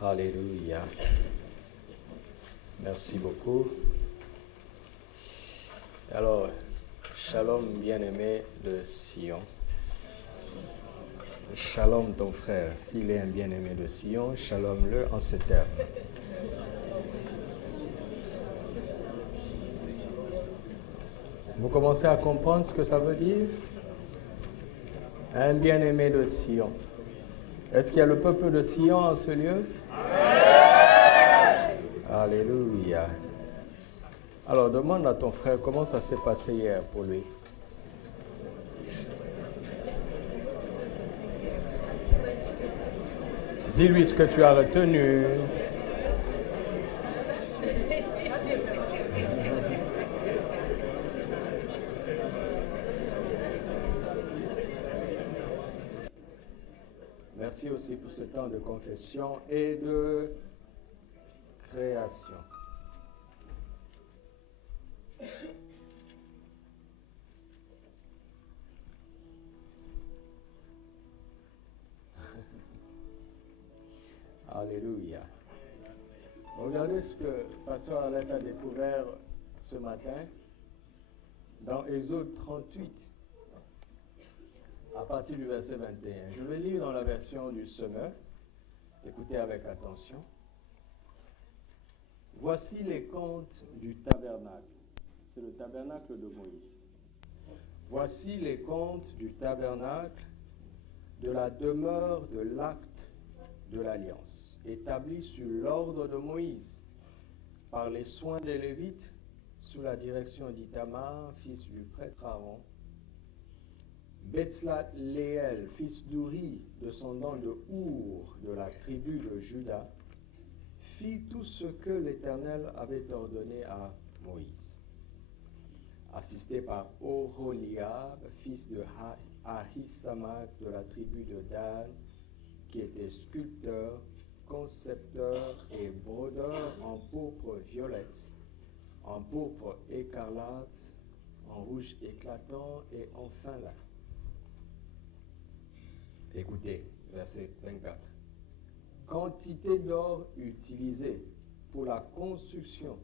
Alléluia. Merci beaucoup. Alors, shalom bien-aimé de Sion. Shalom ton frère. S'il est un bien-aimé de Sion, shalom-le en ces termes. Vous commencez à comprendre ce que ça veut dire? Un bien-aimé de Sion. Est-ce qu'il y a le peuple de Sion en ce lieu? Amen. Alléluia. Alors, demande à ton frère comment ça s'est passé hier pour lui. Dis-lui ce que tu as retenu. Merci aussi pour ce temps de confession et de création. Alléluia. Regardez ce que Pasteur Alex a découvert ce matin dans Exode 38, à partir du verset 21. Je vais lire dans la version du Semeur. Écoutez avec attention. Voici les contes du tabernacle. C'est le tabernacle de Moïse. Voici les contes du tabernacle, de la demeure de l'acte de l'Alliance, établi sur l'ordre de Moïse, par les soins des Lévites, sous la direction d'Ithamar, fils du prêtre Aaron. Bétzaleel, fils d'Uri, descendant de Our, de la tribu de Juda, fit tout ce que l'Éternel avait ordonné à Moïse. Assisté par Oholiab, fils de Ahisamak, de la tribu de Dan, qui était sculpteur, concepteur et brodeur en pourpre violette, en pourpre écarlate, en rouge éclatant et en fin lin. Écoutez, verset 24. Quantité d'or utilisée pour la construction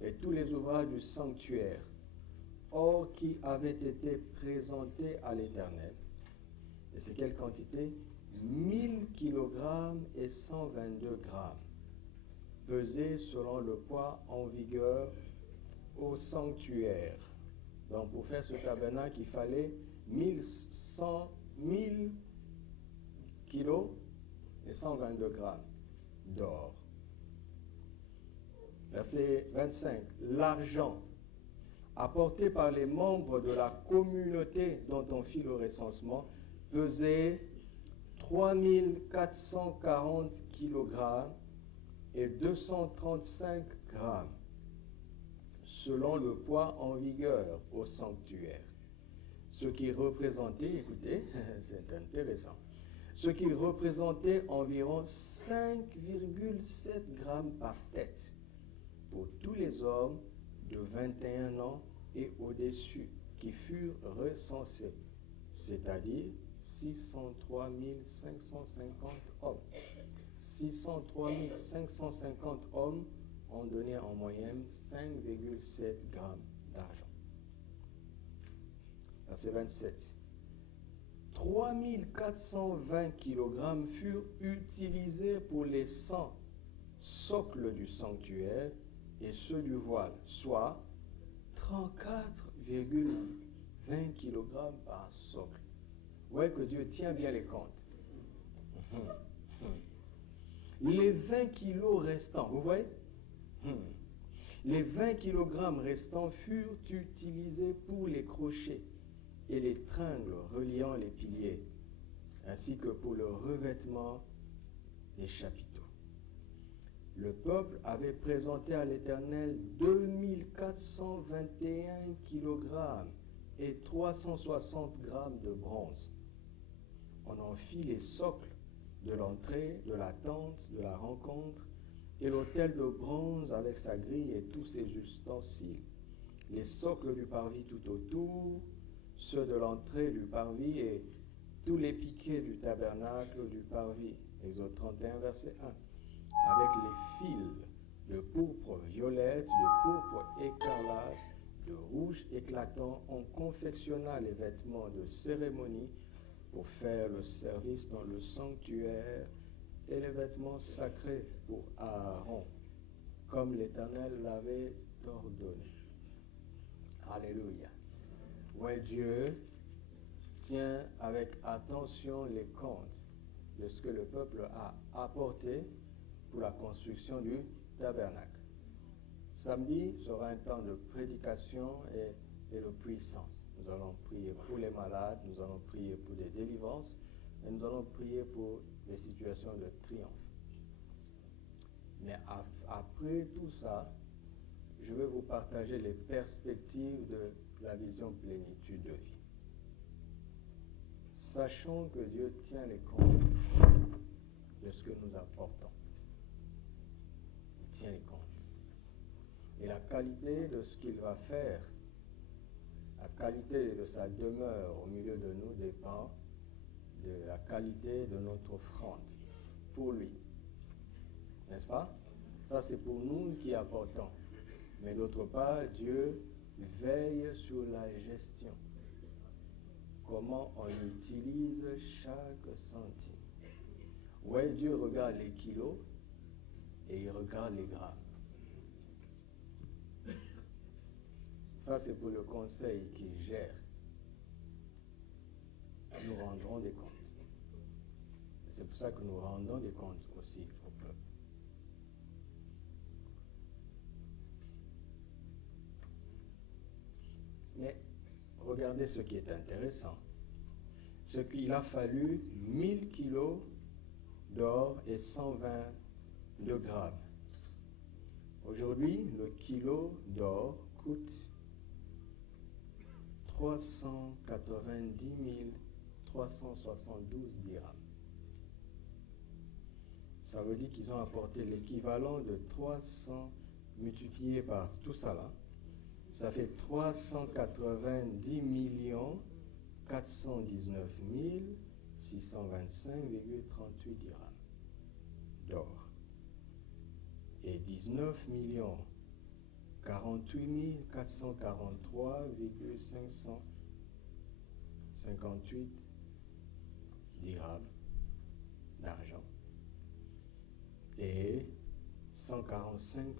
et tous les ouvrages du sanctuaire, or qui avait été présenté à l'Éternel. Et c'est quelle quantité? 1000 kg et 122 grammes, pesés selon le poids en vigueur au sanctuaire. Donc pour faire ce tabernacle, il fallait 1000 kg et 122 grammes d'or. Verset 25. L'argent apporté par les membres de la communauté dont on fit le recensement pesait 3440 kg et 235 grammes, selon le poids en vigueur au sanctuaire. Ce qui représentait, écoutez, c'est intéressant, ce qui représentait environ 5,7 grammes par tête pour tous les hommes de 21 ans et au-dessus qui furent recensés, c'est-à-dire 603 550 hommes. 603 550 hommes ont donné en moyenne 5,7 grammes d'argent. Verset 27. 3420 kg furent utilisés pour les 100 socles du sanctuaire et ceux du voile, soit 34,20 kg par socle. Vous voyez que Dieu tient bien les comptes. Les 20 kilos restants, vous voyez? Les 20 kg restants furent utilisés pour les crochets et les tringles reliant les piliers, ainsi que pour le revêtement des chapiteaux. Le peuple avait présenté à l'Éternel 2421 kg et 360 grammes de bronze. On en fit les socles de l'entrée, de la tente, de la rencontre, et l'autel de bronze avec sa grille et tous ses ustensiles. Les socles du parvis tout autour, ceux de l'entrée du parvis et tous les piquets du tabernacle du parvis. Exode 31, verset 1. avec les fils de pourpre violette, de pourpre écarlate, de rouge éclatant, on confectionna les vêtements de cérémonie pour faire le service dans le sanctuaire et les vêtements sacrés pour Aaron, comme l'Éternel l'avait ordonné. Alléluia. Ouais, Dieu tient avec attention les comptes de ce que le peuple a apporté pour la construction du tabernacle. Samedi sera un temps de prédication et de puissance. Nous allons prier pour les malades, nous allons prier pour des délivrances, et nous allons prier pour des situations de triomphe. Mais après tout ça, je vais vous partager les perspectives de la vision plénitude de vie. Sachons que Dieu tient les comptes de ce que nous apportons. Il tient les comptes. Et la qualité de ce qu'il va faire, la qualité de sa demeure au milieu de nous dépend de la qualité de notre offrande pour lui. N'est-ce pas? Ça, c'est pour nous qui apportons. Mais d'autre part, Dieu veille sur la gestion. Comment on utilise chaque centime. Ouais, Dieu regarde les kilos et il regarde les grammes. Ça, c'est pour le conseil qui gère. Nous rendrons des comptes. C'est pour ça que nous rendons des comptes aussi au peuple. Mais regardez ce qui est intéressant. C'est qu'il a fallu 1000 kilos d'or et 122 grammes. Aujourd'hui, le kilo d'or coûte 390 372 dirhams. Ça veut dire qu'ils ont apporté l'équivalent de 300 multiplié par tout ça là. Ça fait 390 419 625,38 dirhams d'or. Et 19 48 443,558 dirhams d'argent. Et 145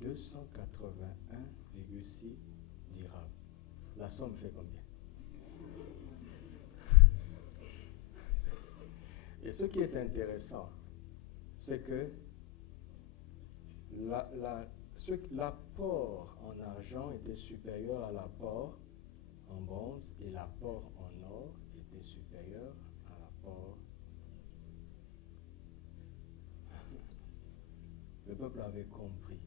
281,6 dirhams. La somme fait combien? Et ce qui est intéressant, c'est que l'apport en argent était supérieur à l'apport en bronze et l'apport en or était supérieur à l'apport. Le peuple avait compris.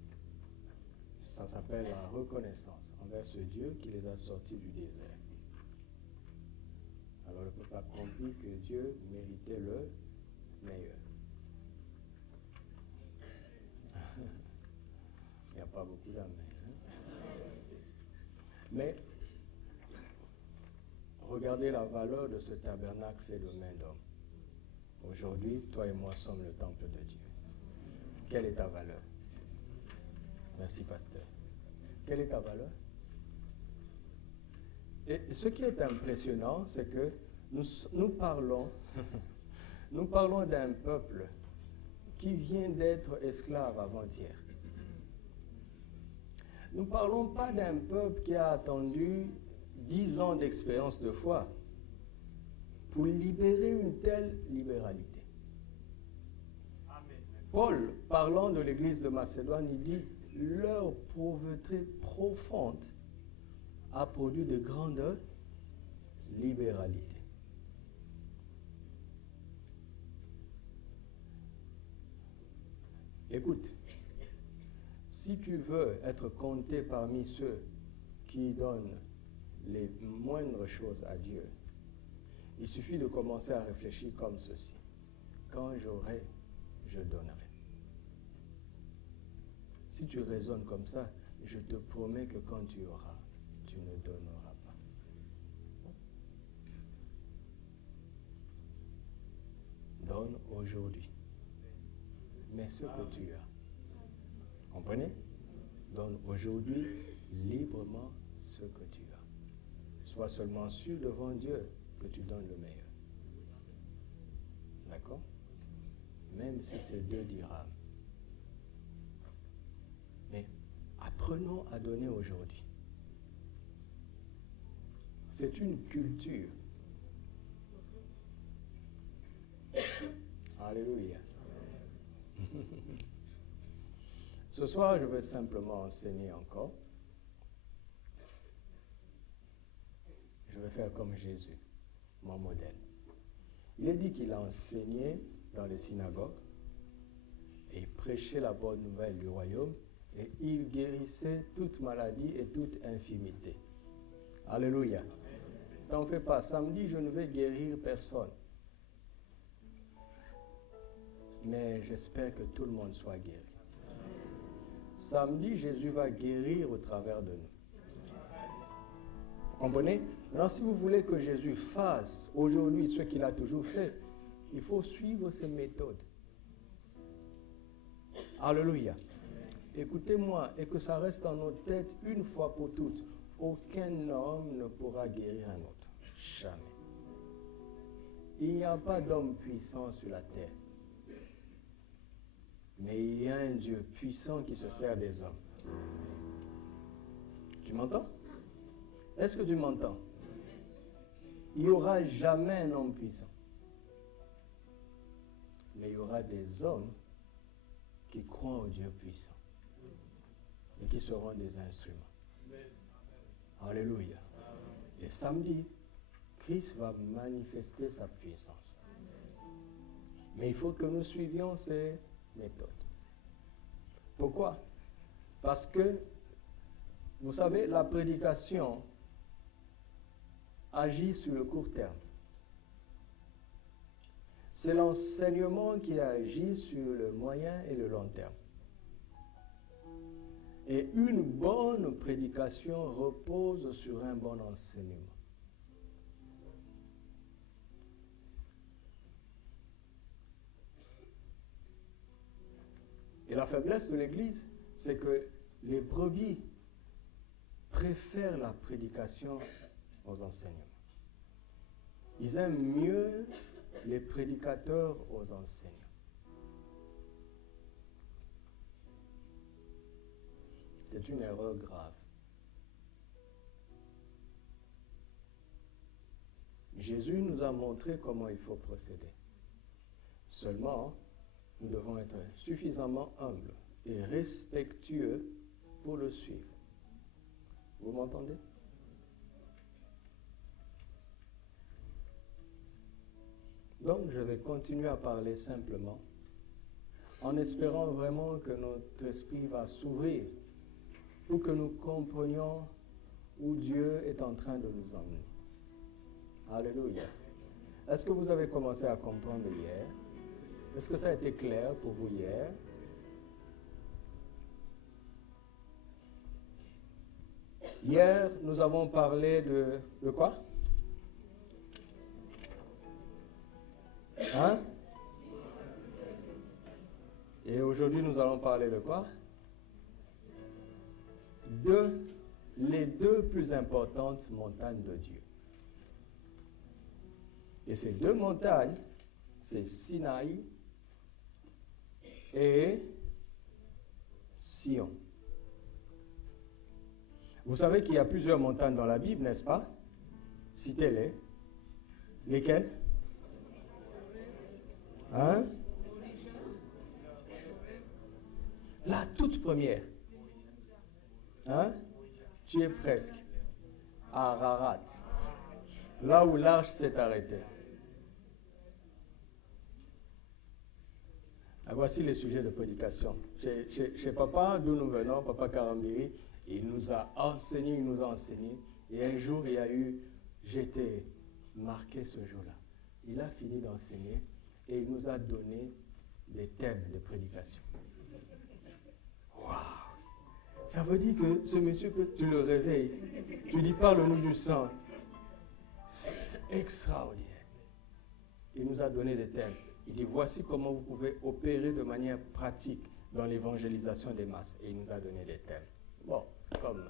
Ça s'appelle la reconnaissance envers ce Dieu qui les a sortis du désert. Alors le peuple a compris que Dieu méritait le meilleur. Il n'y a pas beaucoup d'amen. Mais regardez la valeur de ce tabernacle fait de main d'homme. Aujourd'hui, toi et moi sommes le temple de Dieu. Quelle est ta valeur? Merci, pasteur. Quelle est ta valeur? Et ce qui est impressionnant, c'est que nous parlons d'un peuple qui vient d'être esclave avant-hier. Nous ne parlons pas d'un peuple qui a attendu 10 ans d'expérience de foi pour libérer une telle libéralité. Amen. Paul, parlant de l'église de Macédoine, il dit « Leur pauvreté profonde a produit de grandes libéralités. » Écoute, si tu veux être compté parmi ceux qui donnent les moindres choses à Dieu, il suffit de commencer à réfléchir comme ceci. Quand j'aurai, je donnerai. Si tu raisonnes comme ça, je te promets que quand tu auras, tu ne donneras pas. Donne aujourd'hui. mais ce que tu as. Comprenez? Donne aujourd'hui librement ce que tu as. Sois seulement sûr devant Dieu que tu donnes le meilleur. D'accord? Même si c'est 2 dirhams. Mais apprenons à donner aujourd'hui. C'est une culture. Alléluia. Ce soir, je vais simplement enseigner encore. Je vais faire comme Jésus, mon modèle. Il est dit qu'il a enseigné dans les synagogues et prêchait la bonne nouvelle du royaume et il guérissait toute maladie et toute infirmité. Alléluia. T'en fais pas. Samedi, je ne vais guérir personne. Mais j'espère que tout le monde soit guéri. Samedi, Jésus va guérir au travers de nous. Vous comprenez? Maintenant, si vous voulez que Jésus fasse aujourd'hui ce qu'il a toujours fait, il faut suivre ses méthodes. Alléluia. Écoutez-moi, et que ça reste dans nos têtes une fois pour toutes. Aucun homme ne pourra guérir un autre. Jamais. Il n'y a pas d'homme puissant sur la terre. Mais il y a un Dieu puissant qui se sert des hommes. Tu m'entends? Est-ce que tu m'entends? Il n'y aura jamais un homme puissant. Mais il y aura des hommes qui croient au Dieu puissant et qui seront des instruments. Alléluia. Et samedi, Christ va manifester sa puissance. Mais il faut que nous suivions ces méthodes. Pourquoi? Parce que, vous savez, la prédication agit sur le court terme. C'est l'enseignement qui agit sur le moyen et le long terme. Et une bonne prédication repose sur un bon enseignement. Et la faiblesse de l'Église, c'est que les brebis préfèrent la prédication aux enseignements. Ils aiment mieux les prédicateurs aux enseignants. C'est une erreur grave. Jésus nous a montré comment il faut procéder. Seulement, nous devons être suffisamment humbles et respectueux pour le suivre. Vous m'entendez? Donc, je vais continuer à parler simplement, en espérant vraiment que notre esprit va s'ouvrir pour que nous comprenions où Dieu est en train de nous emmener. Alléluia. Est-ce que vous avez commencé à comprendre hier? Est-ce que ça a été clair pour vous hier? Hier, nous avons parlé de quoi? Hein? Et aujourd'hui, nous allons parler de quoi? Les deux plus importantes montagnes de Dieu. Et ces deux montagnes, c'est Sinaï et Sion. Vous savez qu'il y a plusieurs montagnes dans la Bible, n'est-ce pas? Citez-les. Lesquelles? Hein? La toute première. Hein? Tu es presque. Ararat. Là où l'arche s'est arrêtée. Voici les sujets de prédication. Chez papa, d'où nous venons, papa Karambiri, il nous a enseigné. Et un jour, il y a eu, j'étais marqué ce jour-là. Il a fini d'enseigner et il nous a donné des thèmes de prédication. Waouh! Ça veut dire que ce monsieur, tu le réveilles, tu lui parles-nous du sang. C'est extraordinaire. Il nous a donné des thèmes. Il dit, voici comment vous pouvez opérer de manière pratique dans l'évangélisation des masses. Et il nous a donné des thèmes. Bon, comme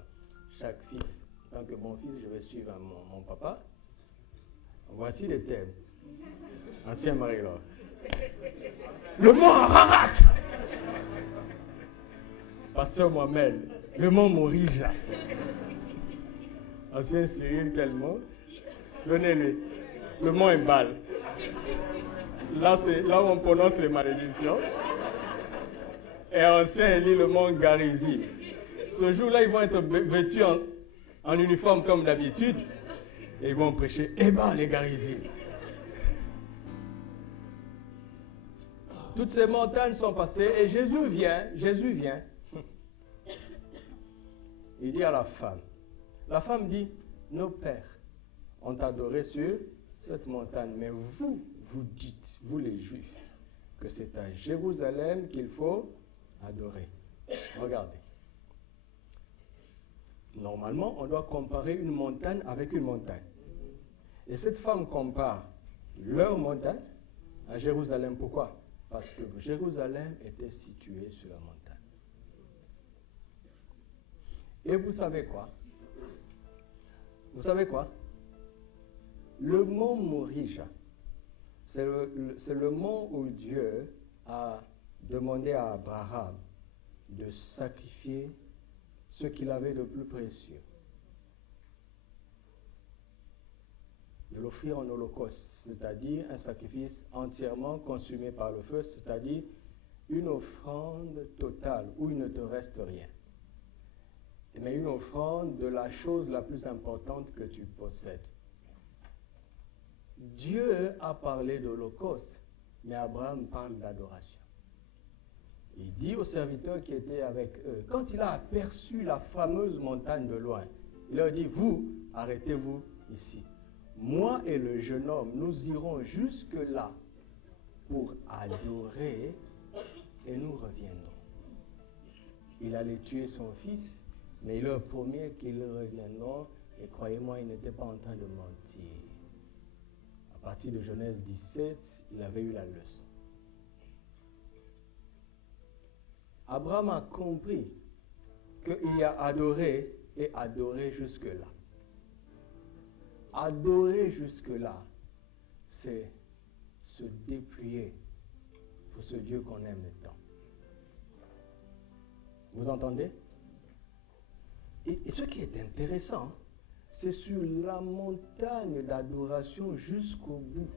chaque fils, en tant que bon fils, je vais suivre mon papa. Voici les thèmes. Ancien Marie-Laure. Le mont Ararat. Pasteur Mohamed. Le mont Morija. Ancien Cyril, quel mot? Donnez-lui. Le mont Ebal. Là, c'est là où on prononce les malédictions. Et ancien Élie, le mont Garizim. Ce jour-là, ils vont être vêtus en uniforme comme d'habitude. Et ils vont prêcher Ebal les Garizim. Toutes ces montagnes sont passées et Jésus vient. Il dit à la femme dit, nos pères ont adoré sur cette montagne, mais vous dites, vous les Juifs, que c'est à Jérusalem qu'il faut adorer. Regardez. Normalement, on doit comparer une montagne avec une montagne. Et cette femme compare leur montagne à Jérusalem. Pourquoi? Parce que Jérusalem était située sur la montagne. Et vous savez quoi? Le mont Morija, c'est le mont où Dieu a demandé à Abraham de sacrifier ce qu'il avait de plus précieux. De l'offrir en holocauste, c'est-à-dire un sacrifice entièrement consumé par le feu, c'est-à-dire une offrande totale où il ne te reste rien. Mais une offrande de la chose la plus importante que tu possèdes. Dieu a parlé d'holocauste, mais Abraham parle d'adoration. Il dit aux serviteurs qui étaient avec eux, quand il a aperçu la fameuse montagne de loin, il leur dit, vous, arrêtez-vous ici. Moi et le jeune homme, nous irons jusque-là pour adorer et nous reviendrons. Il allait tuer son fils, mais il leur promet qu'ils reviendront et croyez-moi, il n'était pas en train de mentir. À partir de Genèse 17, il avait eu la leçon. Abraham a compris qu'il y a adoré et adoré jusque-là. Adorer jusque-là, c'est se dépouiller pour ce Dieu qu'on aime tant. Vous entendez? Et ce qui est intéressant, c'est sur la montagne d'adoration jusqu'au bout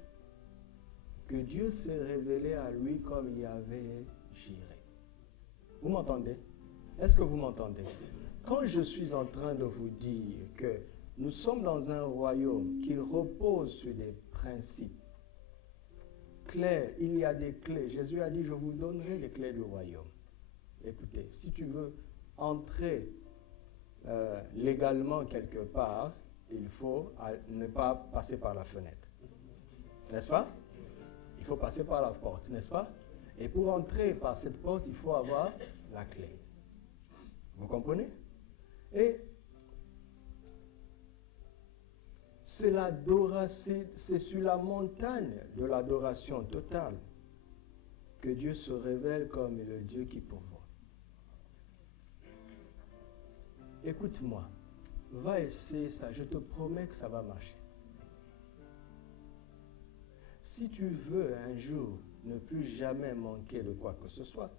que Dieu s'est révélé à lui comme Yahvé Jireh. Vous m'entendez? Est-ce que vous m'entendez? Quand je suis en train de vous dire que nous sommes dans un royaume qui repose sur des principes clairs, il y a des clés. Jésus a dit, je vous donnerai les clés du royaume. Écoutez, si tu veux entrer légalement quelque part, il faut ne pas passer par la fenêtre. N'est-ce pas? Il faut passer par la porte, n'est-ce pas? Et pour entrer par cette porte, il faut avoir la clé. Vous comprenez? Et c'est sur la montagne de l'adoration totale que Dieu se révèle comme le Dieu qui pourvoit. Écoute-moi, va essayer ça, je te promets que ça va marcher. Si tu veux un jour ne plus jamais manquer de quoi que ce soit,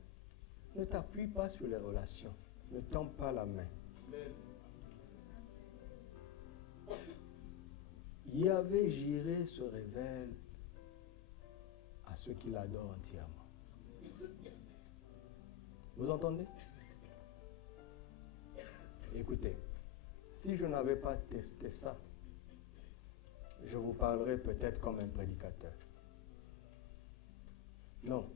ne t'appuie pas sur les relations, ne tends pas la main. Yahvé Jireh se révèle à ceux qui l'adorent entièrement. Vous entendez? Écoutez, si je n'avais pas testé ça, je vous parlerais peut-être comme un prédicateur. Non,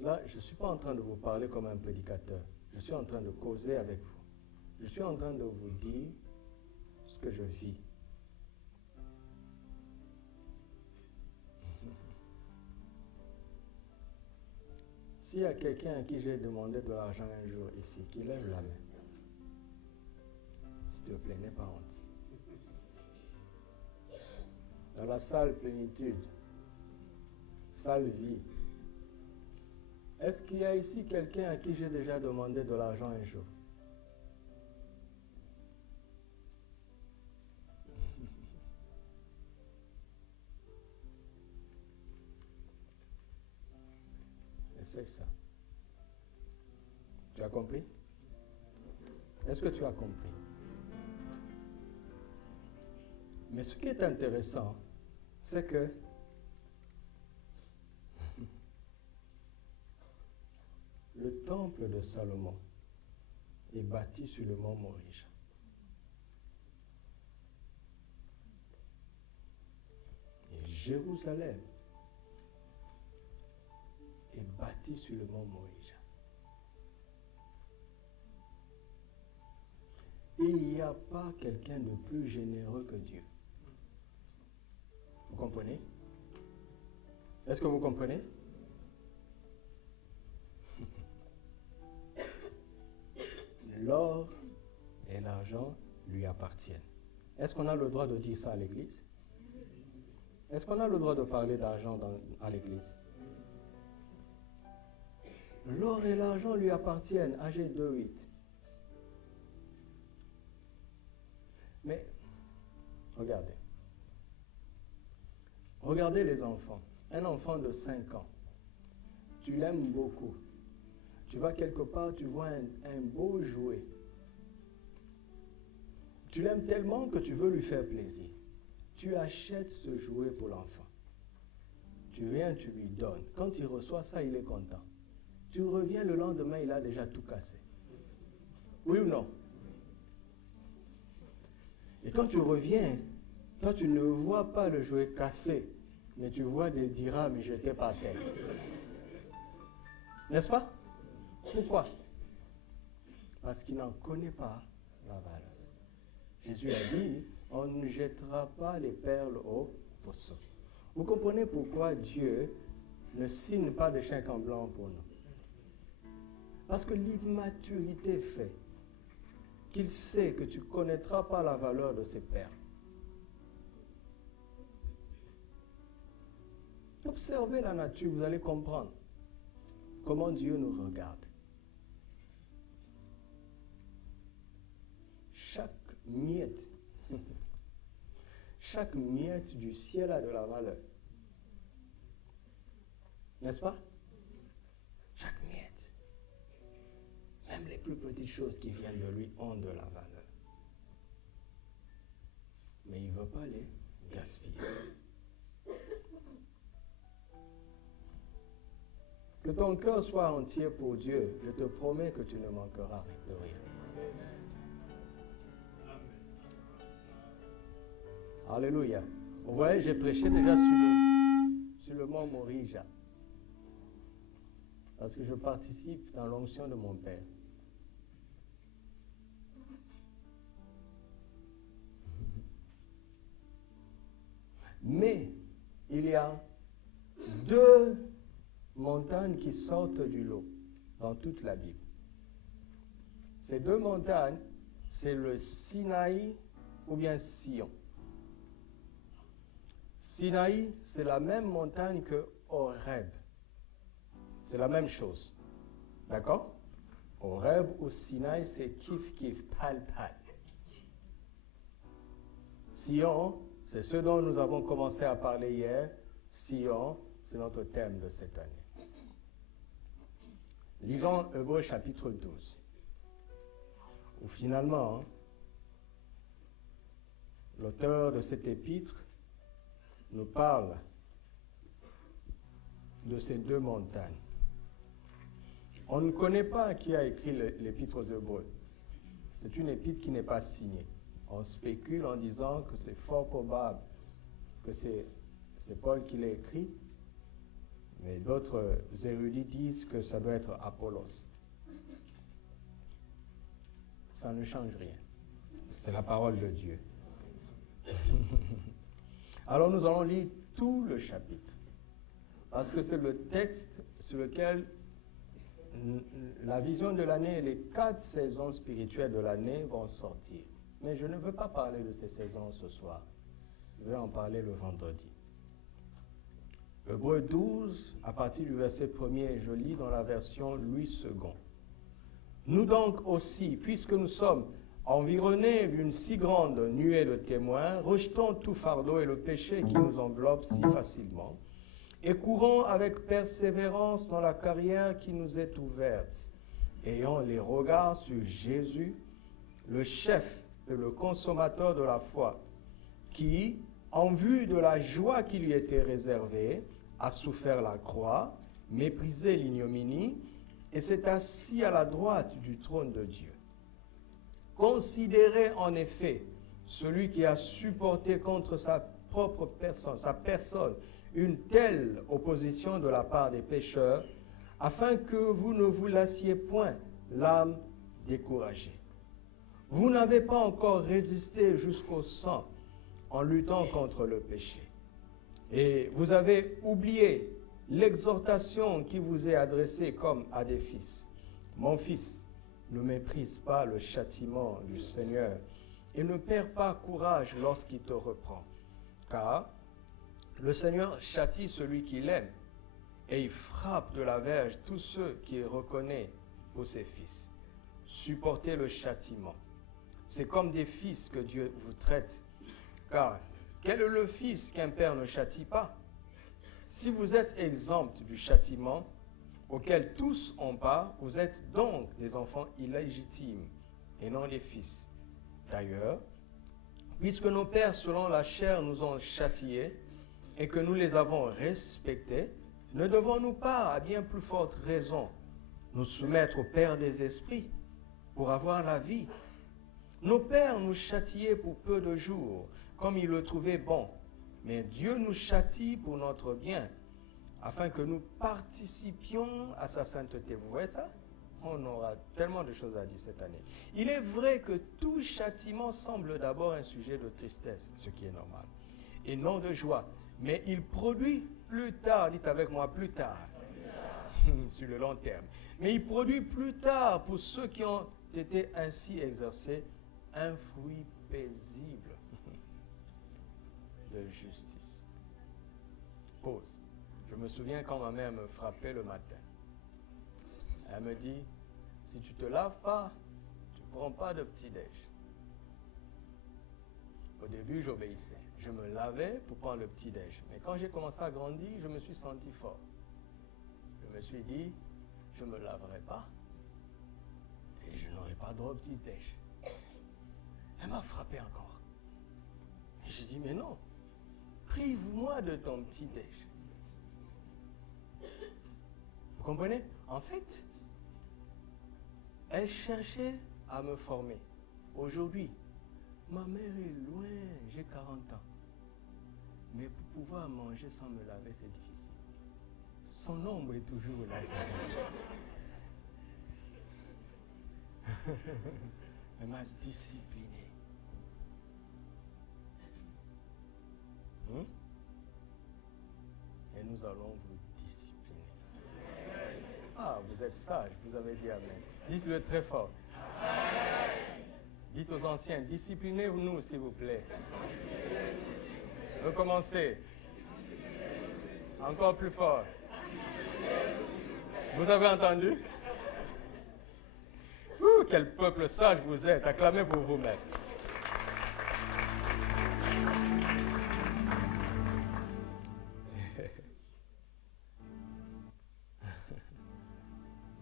là, je ne suis pas en train de vous parler comme un prédicateur. Je suis en train de causer avec vous. Je suis en train de vous dire ce que je vis. S'il y a quelqu'un à qui j'ai demandé de l'argent un jour ici, qui lève la main. S'il te plaît, n'aie pas honte. Dans la salle plénitude, salle vie, Est-ce qu'il y a ici quelqu'un à qui j'ai déjà demandé de l'argent un jour? C'est ça. Tu as compris? Est-ce que tu as compris? Mais ce qui est intéressant, c'est que le temple de Salomon est bâti sur le mont Moriah. Et Jérusalem est bâti sur le mont Moriah. Et il n'y a pas quelqu'un de plus généreux que Dieu. Vous comprenez? Est-ce que vous comprenez? L'or et l'argent lui appartiennent. Est-ce qu'on a le droit de dire ça à l'église? Est-ce qu'on a le droit de parler d'argent à l'église? L'or et l'argent lui appartiennent, Agé 2:8. Mais, regardez. Regardez les enfants. Un enfant de 5 ans, tu l'aimes beaucoup. Tu vas quelque part, tu vois un beau jouet. Tu l'aimes tellement que tu veux lui faire plaisir. Tu achètes ce jouet pour l'enfant. Tu viens, tu lui donnes. Quand il reçoit ça, il est content. Tu reviens le lendemain, il a déjà tout cassé. Oui ou non? Et quand tu reviens, toi, tu ne vois pas le jouet cassé, mais tu vois des dirhams jetés par terre. N'est-ce pas? Pourquoi? Parce qu'il n'en connaît pas la valeur. Jésus a dit, on ne jettera pas les perles au poisson. Vous comprenez pourquoi Dieu ne signe pas de chèque en blanc pour nous? Parce que l'immaturité fait qu'il sait que tu ne connaîtras pas la valeur de ces perles. Observez la nature, vous allez comprendre comment Dieu nous regarde. Chaque miette du ciel a de la valeur. N'est-ce pas? Chaque miette. Même les plus petites choses qui viennent de lui ont de la valeur. Mais il ne veut pas les gaspiller. Que ton cœur soit entier pour Dieu, je te promets que tu ne manqueras de rien. Alléluia. Vous voyez, j'ai prêché déjà sur le mont Moriah. Parce que je participe dans l'onction de mon Père. Mais il y a 2 montagnes qui sortent du lot dans toute la Bible. Ces 2 montagnes, c'est le Sinaï ou bien Sion. Sinaï, c'est la même montagne que Horeb. C'est la même chose. D'accord? Horeb ou Sinaï, c'est kif, pal. Sion, c'est ce dont nous avons commencé à parler hier. Sion, c'est notre thème de cette année. Lisons Hébreux chapitre 12. Où finalement, l'auteur de cet épître nous parle de ces 2 montagnes. On ne connaît pas qui a écrit l'épître aux Hébreux. C'est une épître qui n'est pas signée. On spécule en disant que c'est fort probable que c'est Paul qui l'a écrit, mais d'autres érudits disent que ça doit être Apollos. Ça ne change rien. C'est la parole de Dieu. Alors nous allons lire tout le chapitre, parce que c'est le texte sur lequel la vision de l'année et les 4 saisons spirituelles de l'année vont sortir. Mais je ne veux pas parler de ces saisons ce soir. Je vais en parler le vendredi. Hébreux 12, à partir du verset 1er, je lis dans la version Louis II. Nous donc aussi, puisque nous sommes environnés d'une si grande nuée de témoins, rejetons tout fardeau et le péché qui nous enveloppe si facilement, et courons avec persévérance dans la carrière qui nous est ouverte, ayant les regards sur Jésus, le chef et le consommateur de la foi, qui, en vue de la joie qui lui était réservée, a souffert la croix, méprisé l'ignominie, et s'est assis à la droite du trône de Dieu. Considérez en effet celui qui a supporté contre sa propre personne, une telle opposition de la part des pécheurs, afin que vous ne vous lassiez point l'âme découragée. Vous n'avez pas encore résisté jusqu'au sang en luttant contre le péché. Et vous avez oublié l'exhortation qui vous est adressée comme à des fils. Mon fils, ne méprise pas le châtiment du Seigneur et ne perds pas courage lorsqu'il te reprend. Car le Seigneur châtie celui qu'il aime et il frappe de la verge tous ceux qu'il reconnaît pour ses fils. Supportez le châtiment. C'est comme des fils que Dieu vous traite. Car quel est le fils qu'un père ne châtie pas? Si vous êtes exempt du châtiment auquel tous ont part, vous êtes donc des enfants illégitimes et non des fils. D'ailleurs, puisque nos pères selon la chair nous ont châtiés et que nous les avons respectés, ne devons-nous pas, à bien plus forte raison, nous soumettre au Père des esprits pour avoir la vie? Nos pères nous châtiaient pour peu de jours, comme ils le trouvaient bon, mais Dieu nous châtie pour notre bien, afin que nous participions à sa sainteté. Vous voyez ça? On aura tellement de choses à dire cette année. Il est vrai que tout châtiment semble d'abord un sujet de tristesse, ce qui est normal, et non de joie. Mais il produit plus tard, dites avec moi, plus tard, sur le long terme, mais il produit plus tard pour ceux qui ont été ainsi exercés un fruit paisible de justice. Pause. Je me souviens quand ma mère me frappait le matin. Elle me dit, si tu ne te laves pas, tu ne prends pas de petit-déj. Au début, j'obéissais. Je me lavais pour prendre le petit-déj. Mais quand j'ai commencé à grandir, je me suis senti fort. Je me suis dit, je ne me laverai pas et je n'aurai pas droit au petit-déj. Elle m'a frappé encore. Et j'ai dit, mais non, prive-moi de ton petit-déj. Vous comprenez? En fait, elle cherchait à me former. Aujourd'hui, ma mère est loin, j'ai 40 ans. Mais pour pouvoir manger sans me laver, c'est difficile. Son ombre est toujours là. Elle m'a discipliné. Et nous allons vous discipliner. Ah, vous êtes sages, vous avez dit Amen. Dites-le très fort. Amen. Dites aux anciens, disciplinez-nous s'il vous plaît. Recommencez. Encore plus fort. Vous avez entendu? Quel peuple sage vous êtes. Acclamez pour vous-même.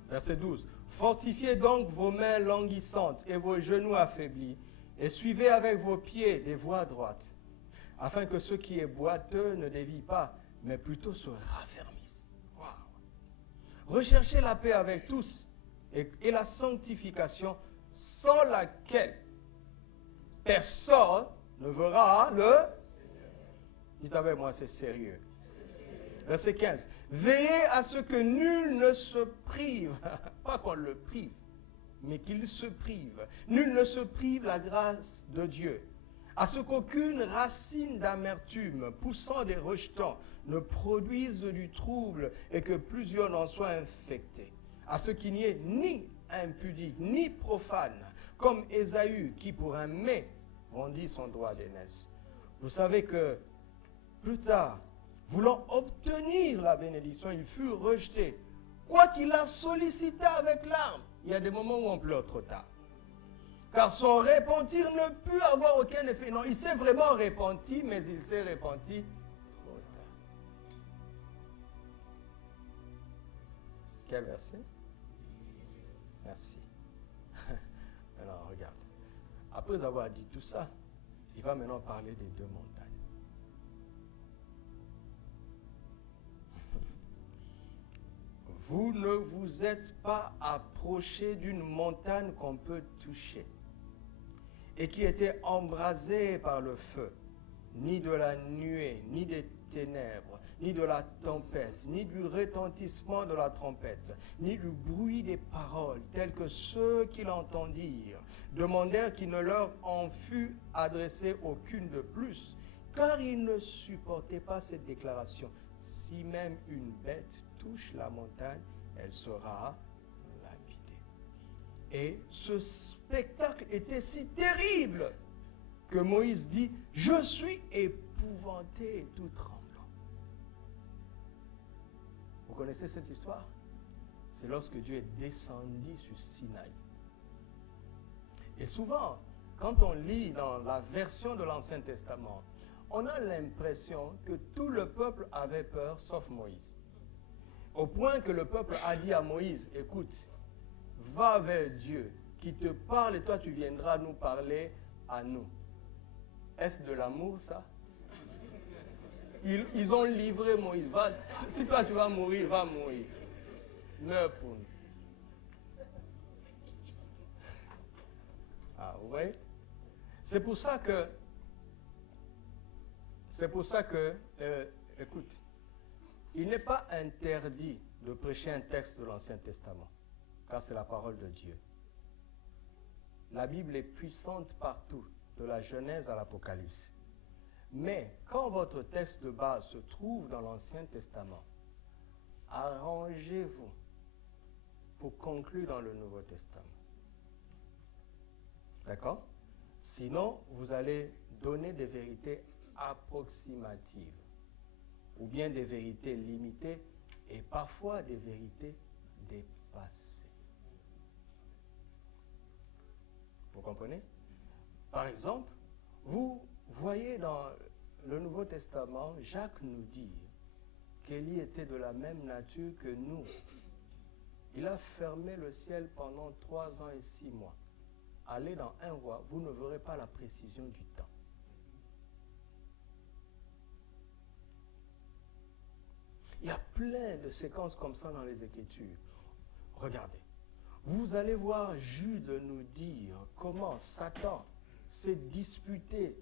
Verset 12. Fortifiez donc vos mains languissantes et vos genoux affaiblis, et suivez avec vos pieds des voies droites, afin que ce qui est boiteux ne dévie pas, mais plutôt se raffermisse. Wow. Recherchez la paix avec tous et la sanctification, sans laquelle personne ne verra le... Dites avec moi, c'est sérieux. Verset 15. Veillez à ce que nul ne se prive, pas qu'on le prive, mais qu'il se prive. Nul ne se prive la grâce de Dieu. À ce qu'aucune racine d'amertume poussant des rejetons ne produise du trouble et que plusieurs n'en soient infectés. À ce qu'il n'y ait ni impudique, ni profane, comme Ésaü qui pour un mais vendit son droit d'aînesse. Vous savez que plus tard, Voulant obtenir la bénédiction, il fut rejeté. Quoiqu'il la sollicité avec larmes, il y a des moments où on pleure trop tard. Car son repentir ne put avoir aucun effet. Non, il s'est vraiment repenti, mais il s'est repenti trop tard. Quel verset? Merci. Alors, regarde. Après avoir dit tout ça, il va maintenant parler des deux montagnes. Vous ne vous êtes pas approché d'une montagne qu'on peut toucher et qui était embrasée par le feu, ni de la nuée, ni des ténèbres, ni de la tempête, ni du retentissement de la trompette, ni du bruit des paroles, tels que ceux qui l'entendirent demandèrent qu'il ne leur en fût adressé aucune de plus, car ils ne supportaient pas cette déclaration. Si même une bête touche la montagne, elle sera lapidée. Et ce spectacle était si terrible que Moïse dit, je suis épouvanté et tout tremblant. Vous connaissez cette histoire? C'est lorsque Dieu est descendu sur Sinaï. Et souvent, quand on lit dans la version de l'Ancien Testament, on a l'impression que tout le peuple avait peur, sauf Moïse. Au point que le peuple a dit à Moïse, écoute, va vers Dieu qui te parle et toi tu viendras nous parler à nous. Est-ce de l'amour ça? Ils ont livré Moïse. Va, si toi tu vas mourir, va mourir. Meurs pour nous. Ah ouais? C'est pour ça que, écoute, il n'est pas interdit de prêcher un texte de l'Ancien Testament, car c'est la parole de Dieu. La Bible est puissante partout, de la Genèse à l'Apocalypse. Mais quand votre texte de base se trouve dans l'Ancien Testament, arrangez-vous pour conclure dans le Nouveau Testament. D'accord? Sinon, vous allez donner des vérités approximatives, ou bien des vérités limitées, et parfois des vérités dépassées. Vous comprenez? Par exemple, vous voyez dans le Nouveau Testament, Jacques nous dit qu'Élie était de la même nature que nous. Il a fermé le ciel pendant 3 ans et 6 mois. Allez dans 1 roi, vous ne verrez pas la précision du temps. Il y a plein de séquences comme ça dans les Écritures. Regardez. Vous allez voir Jude nous dire comment Satan s'est disputé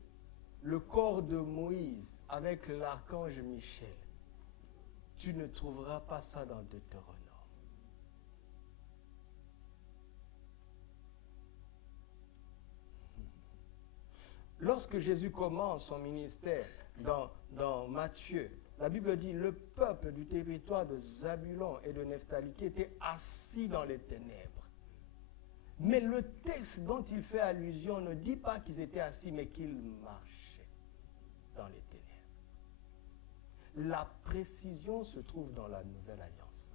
le corps de Moïse avec l'archange Michel. Tu ne trouveras pas ça dans Deutéronome. Lorsque Jésus commence son ministère dans Matthieu, la Bible dit, le peuple du territoire de Zabulon et de Nephtali qui était assis dans les ténèbres. Mais le texte dont il fait allusion ne dit pas qu'ils étaient assis, mais qu'ils marchaient dans les ténèbres. La précision se trouve dans la Nouvelle Alliance.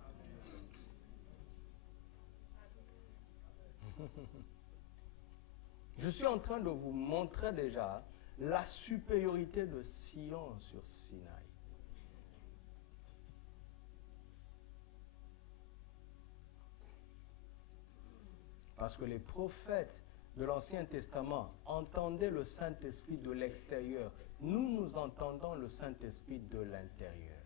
Je suis en train de vous montrer déjà la supériorité de Sion sur Sinaï. Parce que les prophètes de l'Ancien Testament entendaient le Saint-Esprit de l'extérieur. Nous entendons le Saint-Esprit de l'intérieur.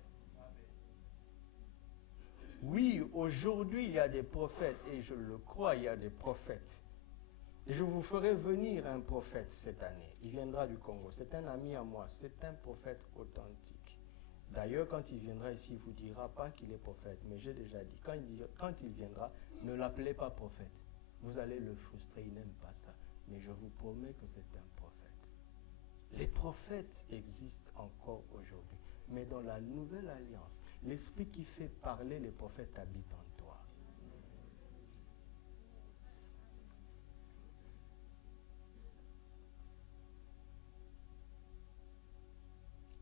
Oui, aujourd'hui, il y a des prophètes, et je le crois, il y a des prophètes. Et je vous ferai venir un prophète cette année. Il viendra du Congo. C'est un ami à moi. C'est un prophète authentique. D'ailleurs, quand il viendra ici, il ne vous dira pas qu'il est prophète. Mais j'ai déjà dit, quand il viendra, ne l'appelez pas prophète. Vous allez le frustrer, il n'aime pas ça. Mais je vous promets que c'est un prophète. Les prophètes existent encore aujourd'hui. Mais dans la Nouvelle Alliance, l'esprit qui fait parler les prophètes habite en toi.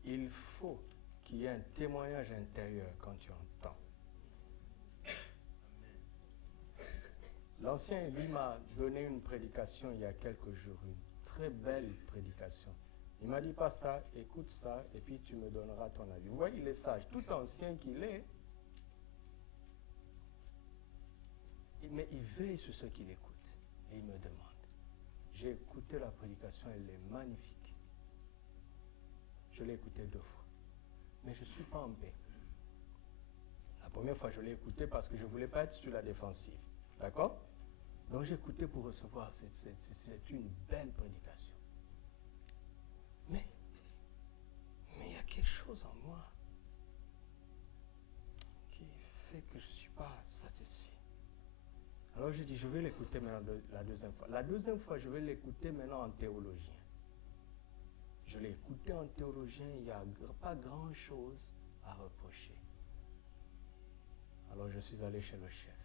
Il faut qu'il y ait un témoignage intérieur quand tu entends. L'ancien, lui, m'a donné une prédication il y a quelques jours, une très belle prédication. Il m'a dit, pasteur, écoute ça et puis tu me donneras ton avis. Vous voyez, il est sage, tout ancien qu'il est, mais il veille sur ce qu'il écoute et il me demande. J'ai écouté la prédication, elle est magnifique. Je l'ai écoutée 2 fois, mais je ne suis pas en paix. La première fois, je l'ai écoutée parce que je ne voulais pas être sur la défensive. D'accord? Donc j'ai écouté pour recevoir. C'est une belle prédication. Mais il y a quelque chose en moi qui fait que je ne suis pas satisfait. Alors j'ai dit, je vais l'écouter maintenant la deuxième fois. La deuxième fois, je vais l'écouter maintenant en théologien. Je l'ai écouté en théologien, il n'y a pas grand-chose à reprocher. Alors je suis allé chez le chef.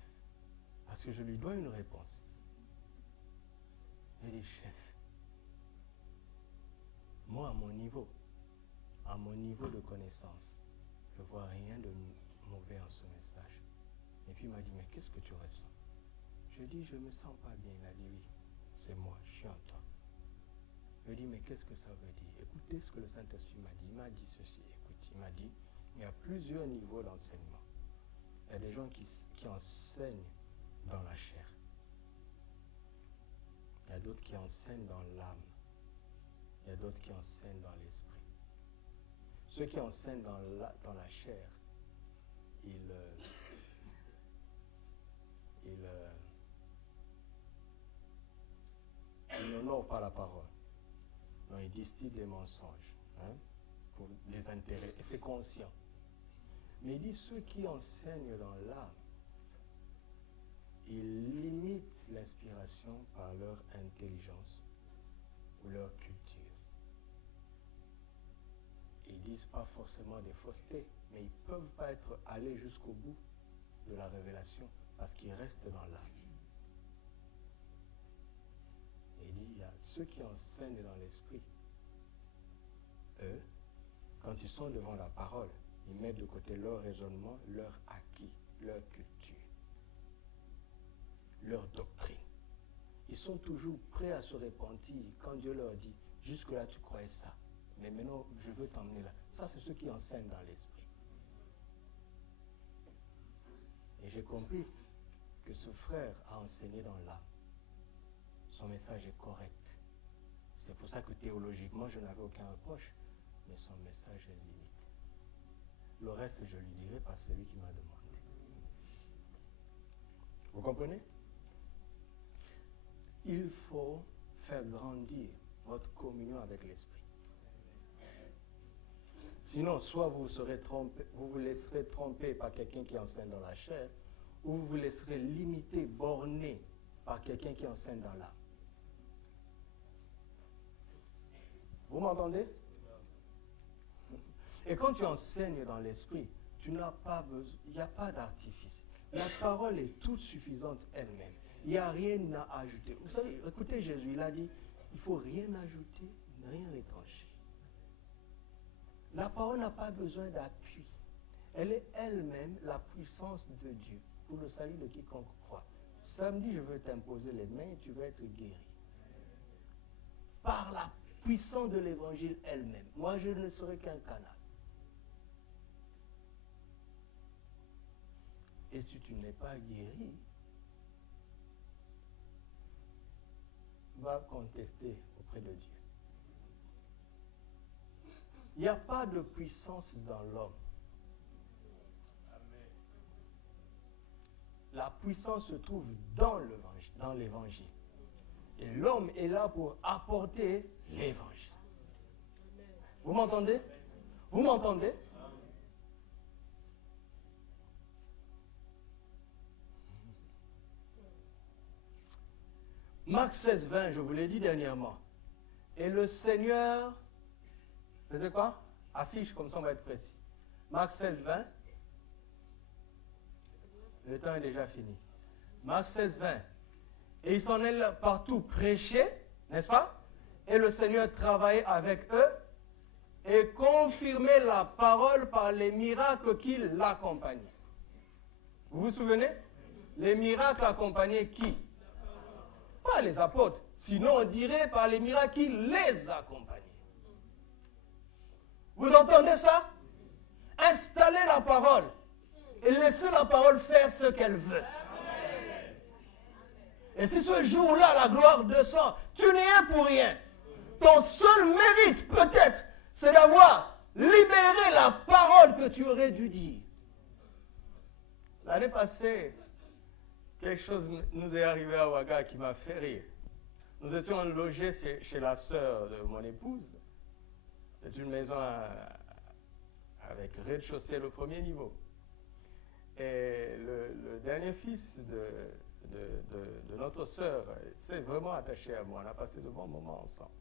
Parce que je lui dois une réponse. Il dit, chef, moi à mon niveau de connaissance, je ne vois rien de mauvais en ce message. Et puis il m'a dit, mais qu'est-ce que tu ressens? Je dis, je ne me sens pas bien. Il a dit, oui, c'est moi, je suis en toi. Je dis, mais qu'est-ce que ça veut dire? Écoutez ce que le Saint-Esprit m'a dit. Il m'a dit ceci, écoute, il m'a dit, il y a plusieurs niveaux d'enseignement. Il y a des gens qui enseignent dans la chair. Il y a d'autres qui enseignent dans l'âme. Il y a d'autres qui enseignent dans l'esprit. Ceux qui enseignent dans la chair, ils n'honorent pas la parole. Non, ils distillent des mensonges pour les intérêts. Et c'est conscient. Mais il dit, ceux qui enseignent dans l'âme, ils limitent l'inspiration par leur intelligence ou leur culture. Ils ne disent pas forcément des faussetés, mais ils ne peuvent pas être allés jusqu'au bout de la révélation parce qu'ils restent dans l'âme. Et il dit, il y a ceux qui enseignent dans l'esprit. Eux, quand ils sont devant la parole, ils mettent de côté leur raisonnement, leur acquis, leur culture, leur doctrine. Ils sont toujours prêts à se repentir quand Dieu leur dit, jusque-là tu croyais ça, mais maintenant je veux t'emmener là. Ça, c'est ceux qui enseignent dans l'esprit. Et j'ai compris que ce frère a enseigné dans l'âme. Son message est correct. C'est pour ça que théologiquement, je n'avais aucun reproche, mais son message est limité. Le reste, je lui dirai parce que c'est lui qui m'a demandé. Vous comprenez? Il faut faire grandir votre communion avec l'esprit. Sinon, soit vous vous laisserez tromper par quelqu'un qui enseigne dans la chair, ou vous vous laisserez limiter, borner par quelqu'un qui enseigne dans l'âme. Vous m'entendez? Et quand tu enseignes dans l'esprit, tu n'as pas besoin, il n'y a pas d'artifice. La parole est toute suffisante elle-même. Il n'y a rien à ajouter. Vous savez, écoutez Jésus, il a dit, il ne faut rien ajouter, rien retrancher. La parole n'a pas besoin d'appui. Elle est elle-même la puissance de Dieu pour le salut de quiconque croit. Samedi, je veux t'imposer les mains et tu vas être guéri. Par la puissance de l'évangile elle-même. Moi, je ne serai qu'un canal. Et si tu n'es pas guéri, va contester auprès de Dieu. Il n'y a pas de puissance dans l'homme. La puissance se trouve dans l'évangile. Et l'homme est là pour apporter l'évangile. Vous m'entendez? Vous m'entendez? Marc 16, 20, je vous l'ai dit dernièrement. Et le Seigneur, faisait quoi? Affiche, comme ça on va être précis. Marc 16, 20. Le temps est déjà fini. Marc 16, 20. Et ils s'en allaient partout prêcher, n'est-ce pas? Et le Seigneur travaillait avec eux et confirmer la parole par les miracles qui l'accompagnaient. Vous vous souvenez? Les miracles accompagnaient qui? Pas les apôtres. Sinon, on dirait par les miracles qui les accompagnaient. Vous entendez ça? Installez la parole et laissez la parole faire ce qu'elle veut. Et si ce jour-là, la gloire descend, tu n'y es pour rien. Ton seul mérite, peut-être, c'est d'avoir libéré la parole que tu aurais dû dire. L'année passée, quelque chose nous est arrivé à Ouaga qui m'a fait rire. Nous étions logés chez la sœur de mon épouse. C'est une maison avec rez-de-chaussée, le premier niveau. Et le dernier fils de notre sœur s'est vraiment attaché à moi. On a passé de bons moments ensemble.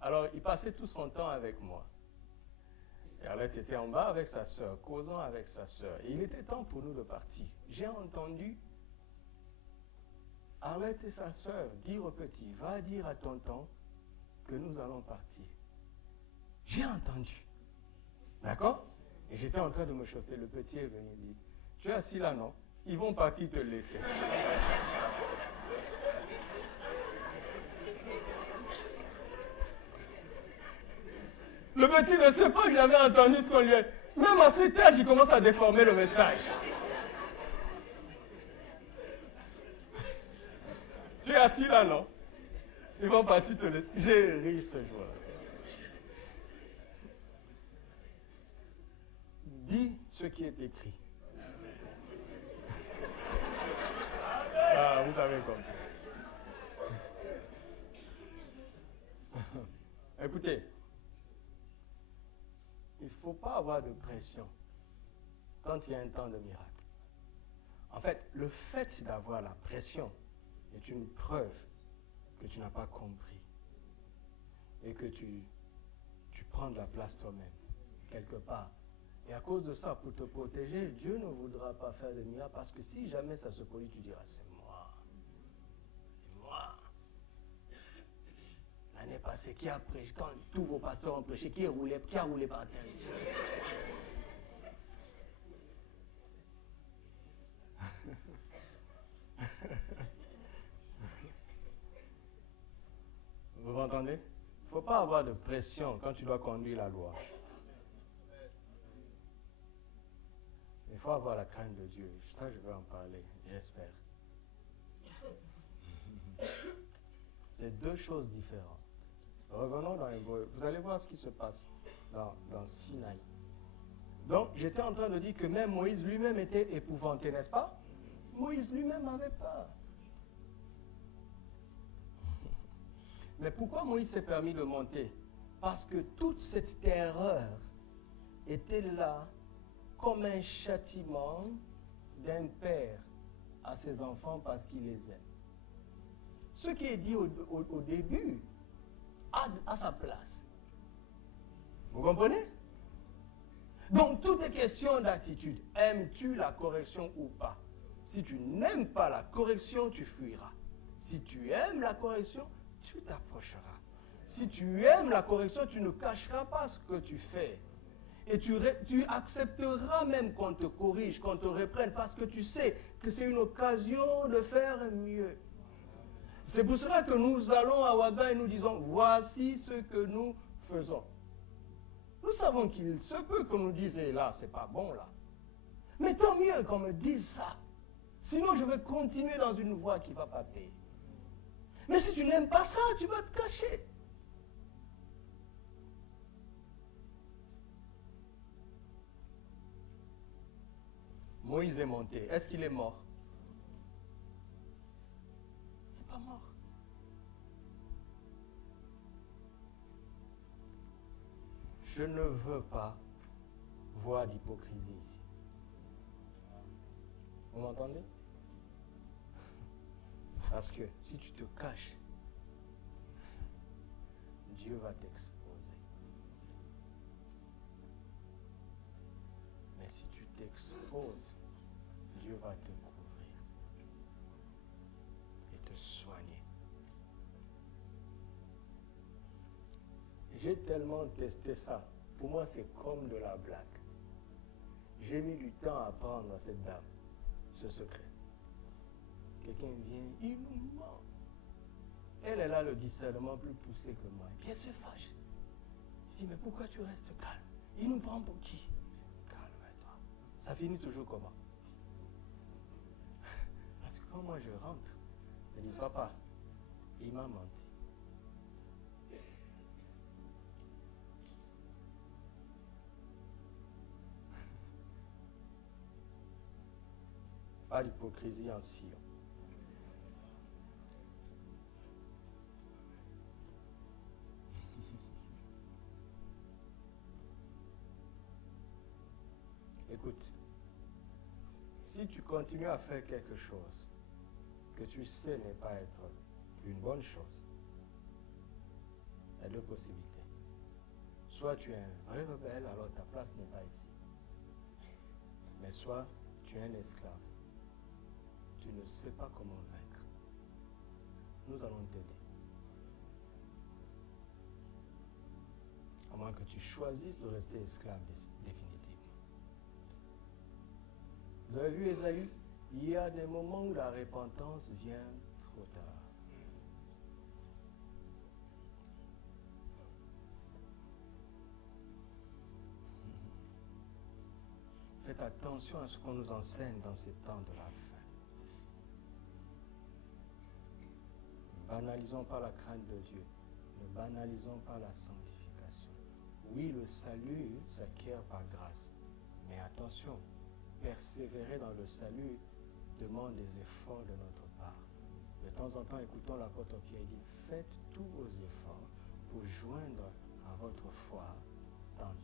Alors, il passait tout son temps avec moi. Et Arlette était en bas avec sa sœur, causant avec sa sœur. Et il était temps pour nous de partir. J'ai entendu Arlette et sa sœur dire au petit, va dire à tonton que nous allons partir. J'ai entendu. D'accord? Et j'étais en train de me chausser. Le petit est venu dire, tu es assis là, non? Ils vont partir te laisser. Le petit ne sait pas que j'avais entendu ce qu'on lui a dit. Même à cet âge, il commence à déformer le message. Tu es assis là, non? Ils vont partir te laisser. J'ai ri ce jour-là. Dis ce qui est écrit. Ah, vous avez compris. Écoutez, il ne faut pas avoir de pression quand il y a un temps de miracle. En fait, le fait d'avoir la pression est une preuve que tu n'as pas compris et que tu prends de la place toi-même, quelque part. Et à cause de ça, pour te protéger, Dieu ne voudra pas faire de miracle parce que si jamais ça se produit, tu diras, c'est moi. C'est moi. L'année passée, qui a prêché, quand tous vos pasteurs ont prêché, qui a roulé par terre ici? Vous m'entendez? Il ne faut pas avoir de pression quand tu dois conduire la louange. Il faut avoir la crainte de Dieu. Ça, je vais en parler, j'espère. C'est deux choses différentes. Revenons dans l'Hébreu. Vous allez voir ce qui se passe dans Sinaï. Donc, j'étais en train de dire que même Moïse lui-même était épouvanté, n'est-ce pas? Moïse lui-même avait peur. Mais pourquoi Moïse s'est permis de monter? Parce que toute cette terreur était là comme un châtiment d'un père à ses enfants parce qu'il les aime. Ce qui est dit au début a sa place. Vous comprenez? Donc, tout est question d'attitude. Aimes-tu la correction ou pas? Si tu n'aimes pas la correction, tu fuiras. Si tu aimes la correction, tu t'approcheras. Si tu aimes la correction, tu ne cacheras pas ce que tu fais. Et tu accepteras même qu'on te corrige, qu'on te reprenne, parce que tu sais que c'est une occasion de faire mieux. C'est pour cela que nous allons à Ouaga et nous disons, voici ce que nous faisons. Nous savons qu'il se peut qu'on nous dise, là, c'est pas bon, là. Mais tant mieux qu'on me dise ça. Sinon, je vais continuer dans une voie qui ne va pas payer. Mais si tu n'aimes pas ça, tu vas te cacher. Moïse est monté. Est-ce qu'il est mort? Il n'est pas mort. Je ne veux pas voir d'hypocrisie ici. Vous m'entendez? Parce que si tu te caches, Dieu va t'exposer. Mais si tu t'exposes, Dieu va te couvrir et te soigner. J'ai tellement testé ça. Pour moi, c'est comme de la blague. J'ai mis du temps à apprendre à cette dame ce secret. Quelqu'un vient, il nous ment. Elle a le discernement plus poussé que moi. Puis elle se fâche. Je dis, mais pourquoi tu restes calme? Il nous prend pour qui? Calme-toi. Ça finit toujours comment? Parce que quand moi je rentre, elle dit, papa, il m'a menti. Pas d'hypocrisie en Sion. Écoute, si tu continues à faire quelque chose que tu sais ne pas être une bonne chose, il y a deux possibilités. Soit tu es un vrai rebelle, alors ta place n'est pas ici. Mais soit tu es un esclave. Tu ne sais pas comment vaincre. Nous allons t'aider. À moins que tu choisisses de rester esclave définitivement. Vous avez vu Ésaü? Il y a des moments où la repentance vient trop tard. Faites attention à ce qu'on nous enseigne dans ces temps de la fin. Ne banalisons pas la crainte de Dieu. Ne banalisons pas la sanctification. Oui, le salut s'acquiert par grâce. Mais attention, persévérer dans le salut demande des efforts de notre part. De temps en temps, écoutons l'apôtre Pierre dit, faites tous vos efforts pour joindre à votre foi tant.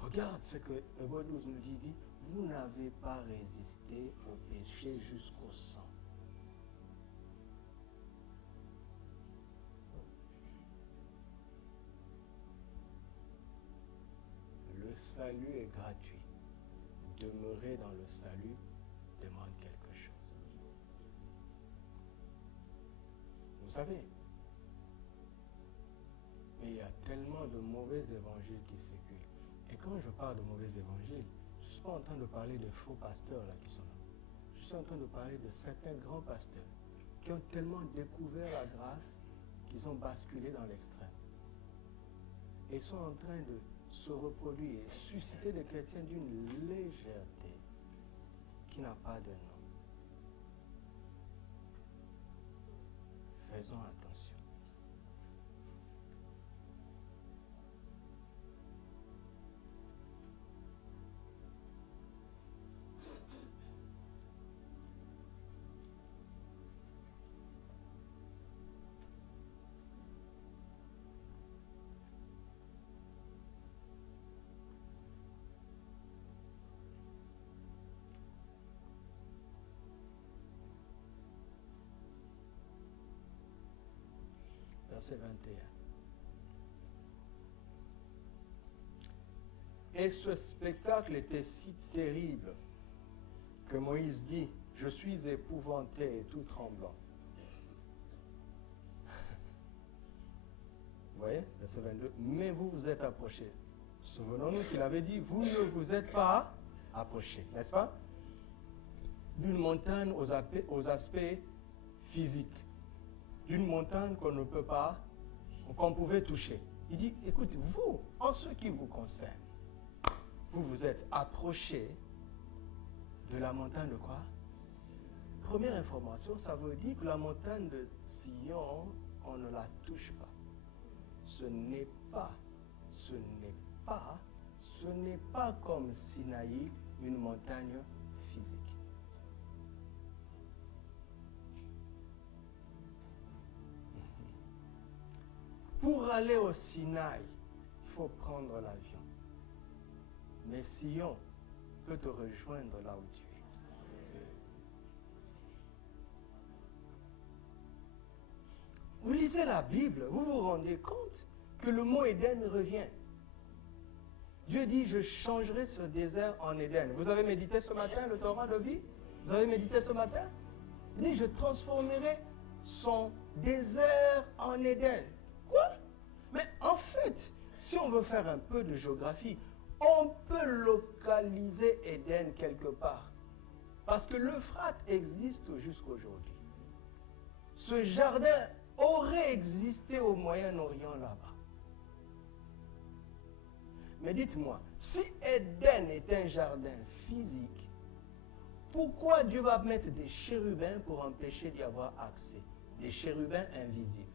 Regarde ce que Hébreux 12 nous dit, vous n'avez pas résisté au péché jusqu'au sang. Le salut est gratuit. Demeurer dans le salut demande quelque chose. Vous savez, il y a tellement de mauvais évangiles qui circulent. Et quand je parle de mauvais évangiles, je ne suis pas en train de parler des faux pasteurs là qui sont là. Je suis en train de parler de certains grands pasteurs qui ont tellement découvert la grâce qu'ils ont basculé dans l'extrême. Et sont en train de se reproduire et susciter des chrétiens d'une légèreté qui n'a pas de nom. Faisons attention. Verset 21. Et ce spectacle était si terrible que Moïse dit, je suis épouvanté et tout tremblant. Vous voyez, verset 22. Mais vous vous êtes approchés. Souvenons-nous qu'il avait dit, vous ne vous êtes pas approchés, n'est-ce pas? D'une montagne aux aspects physiques. D'une montagne qu'on ne peut pas, qu'on pouvait toucher. Il dit, écoute, vous, en ce qui vous concerne, vous vous êtes approchés de la montagne de quoi? Première information, ça veut dire que la montagne de Sion, on ne la touche pas. Ce n'est pas comme Sinaï, une montagne physique. Pour aller au Sinaï, il faut prendre l'avion. Mais Sion peut te rejoindre là où tu es. Vous lisez la Bible, vous vous rendez compte que le mot Éden revient. Dieu dit, je changerai ce désert en Éden. Vous avez médité ce matin le torrent de vie? Vous avez médité ce matin? Il dit, je transformerai son désert en Éden. Quoi? Mais en fait, si on veut faire un peu de géographie, on peut localiser Éden quelque part. Parce que l'Euphrate existe jusqu'aujourd'hui. Ce jardin aurait existé au Moyen-Orient là-bas. Mais dites-moi, si Éden est un jardin physique, pourquoi Dieu va mettre des chérubins pour empêcher d'y avoir accès? Des chérubins invisibles.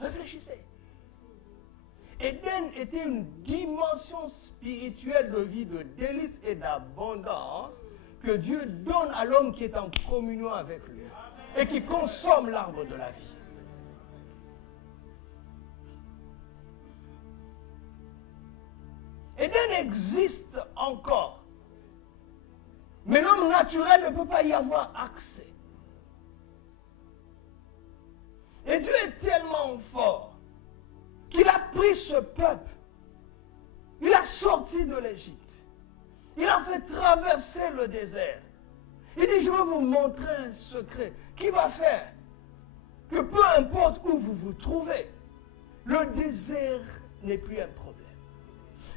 Réfléchissez. Éden était une dimension spirituelle de vie, de délices et d'abondance que Dieu donne à l'homme qui est en communion avec lui et qui consomme l'arbre de la vie. Éden existe encore. Mais l'homme naturel ne peut pas y avoir accès. Et Dieu est tellement fort qu'il a pris ce peuple. Il a sorti de l'Égypte. Il a fait traverser le désert. Il dit, je vais vous montrer un secret qui va faire que peu importe où vous vous trouvez, le désert n'est plus un problème.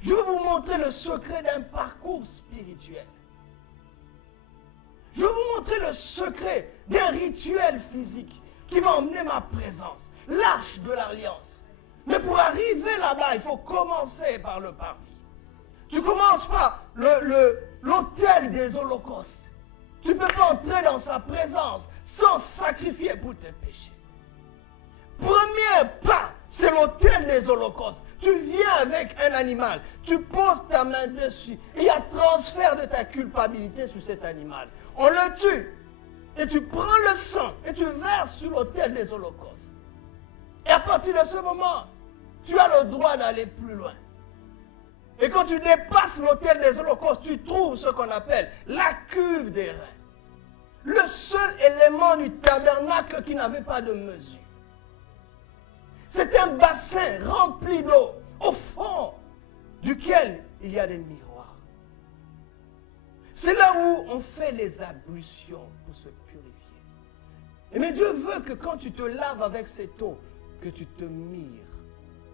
Je vais vous montrer le secret d'un parcours spirituel. Je vais vous montrer le secret d'un rituel physique qui va emmener ma présence, l'arche de l'alliance. Mais pour arriver là-bas, il faut commencer par le parvis. Tu commences par l'autel des holocaustes. Tu ne peux pas entrer dans sa présence sans sacrifier pour tes péchés. Premier pas, c'est l'autel des holocaustes. Tu viens avec un animal, tu poses ta main dessus. Il y a transfert de ta culpabilité sur cet animal. On le tue. Et tu prends le sang et tu verses sur l'autel des holocaustes. Et à partir de ce moment, tu as le droit d'aller plus loin. Et quand tu dépasses l'autel des holocaustes, tu trouves ce qu'on appelle la cuve des reins. Le seul élément du tabernacle qui n'avait pas de mesure. C'est un bassin rempli d'eau, au fond duquel il y a des miroirs. C'est là où on fait les ablutions pour se purifier. Mais Dieu veut que quand tu te laves avec cette eau, que tu te mires.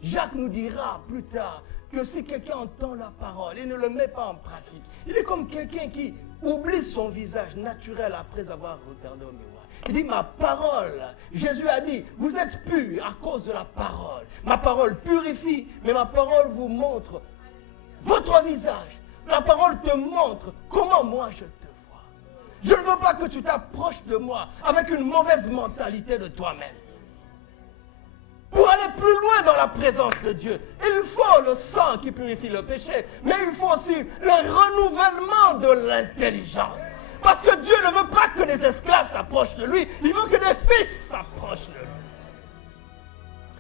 Jacques nous dira plus tard que si quelqu'un entend la parole et ne le met pas en pratique, il est comme quelqu'un qui oublie son visage naturel après avoir regardé au miroir. Il dit, ma parole, Jésus a dit, vous êtes purs à cause de la parole. Ma parole purifie, mais ma parole vous montre votre visage. La parole te montre comment moi je te vois. Je ne veux pas que tu t'approches de moi avec une mauvaise mentalité de toi-même. Pour aller plus loin dans la présence de Dieu, il faut le sang qui purifie le péché, mais il faut aussi le renouvellement de l'intelligence. Parce que Dieu ne veut pas que des esclaves s'approchent de lui, il veut que des fils s'approchent de lui.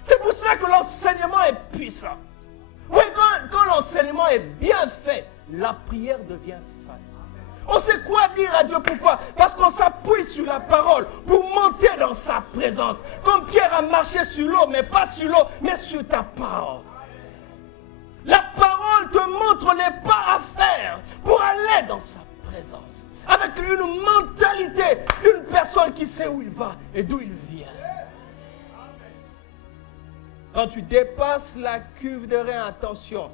C'est pour cela que l'enseignement est puissant. Oui, quand l'enseignement est bien fait, la prière devient facile. On sait quoi dire à Dieu, pourquoi? Parce qu'on s'appuie sur la parole pour monter dans sa présence. Comme Pierre a marché sur l'eau, mais pas sur l'eau, mais sur ta parole. La parole te montre les pas à faire pour aller dans sa présence. Avec une mentalité, une personne qui sait où il va et d'où il vient. Quand tu dépasses la cuve de rein, attention,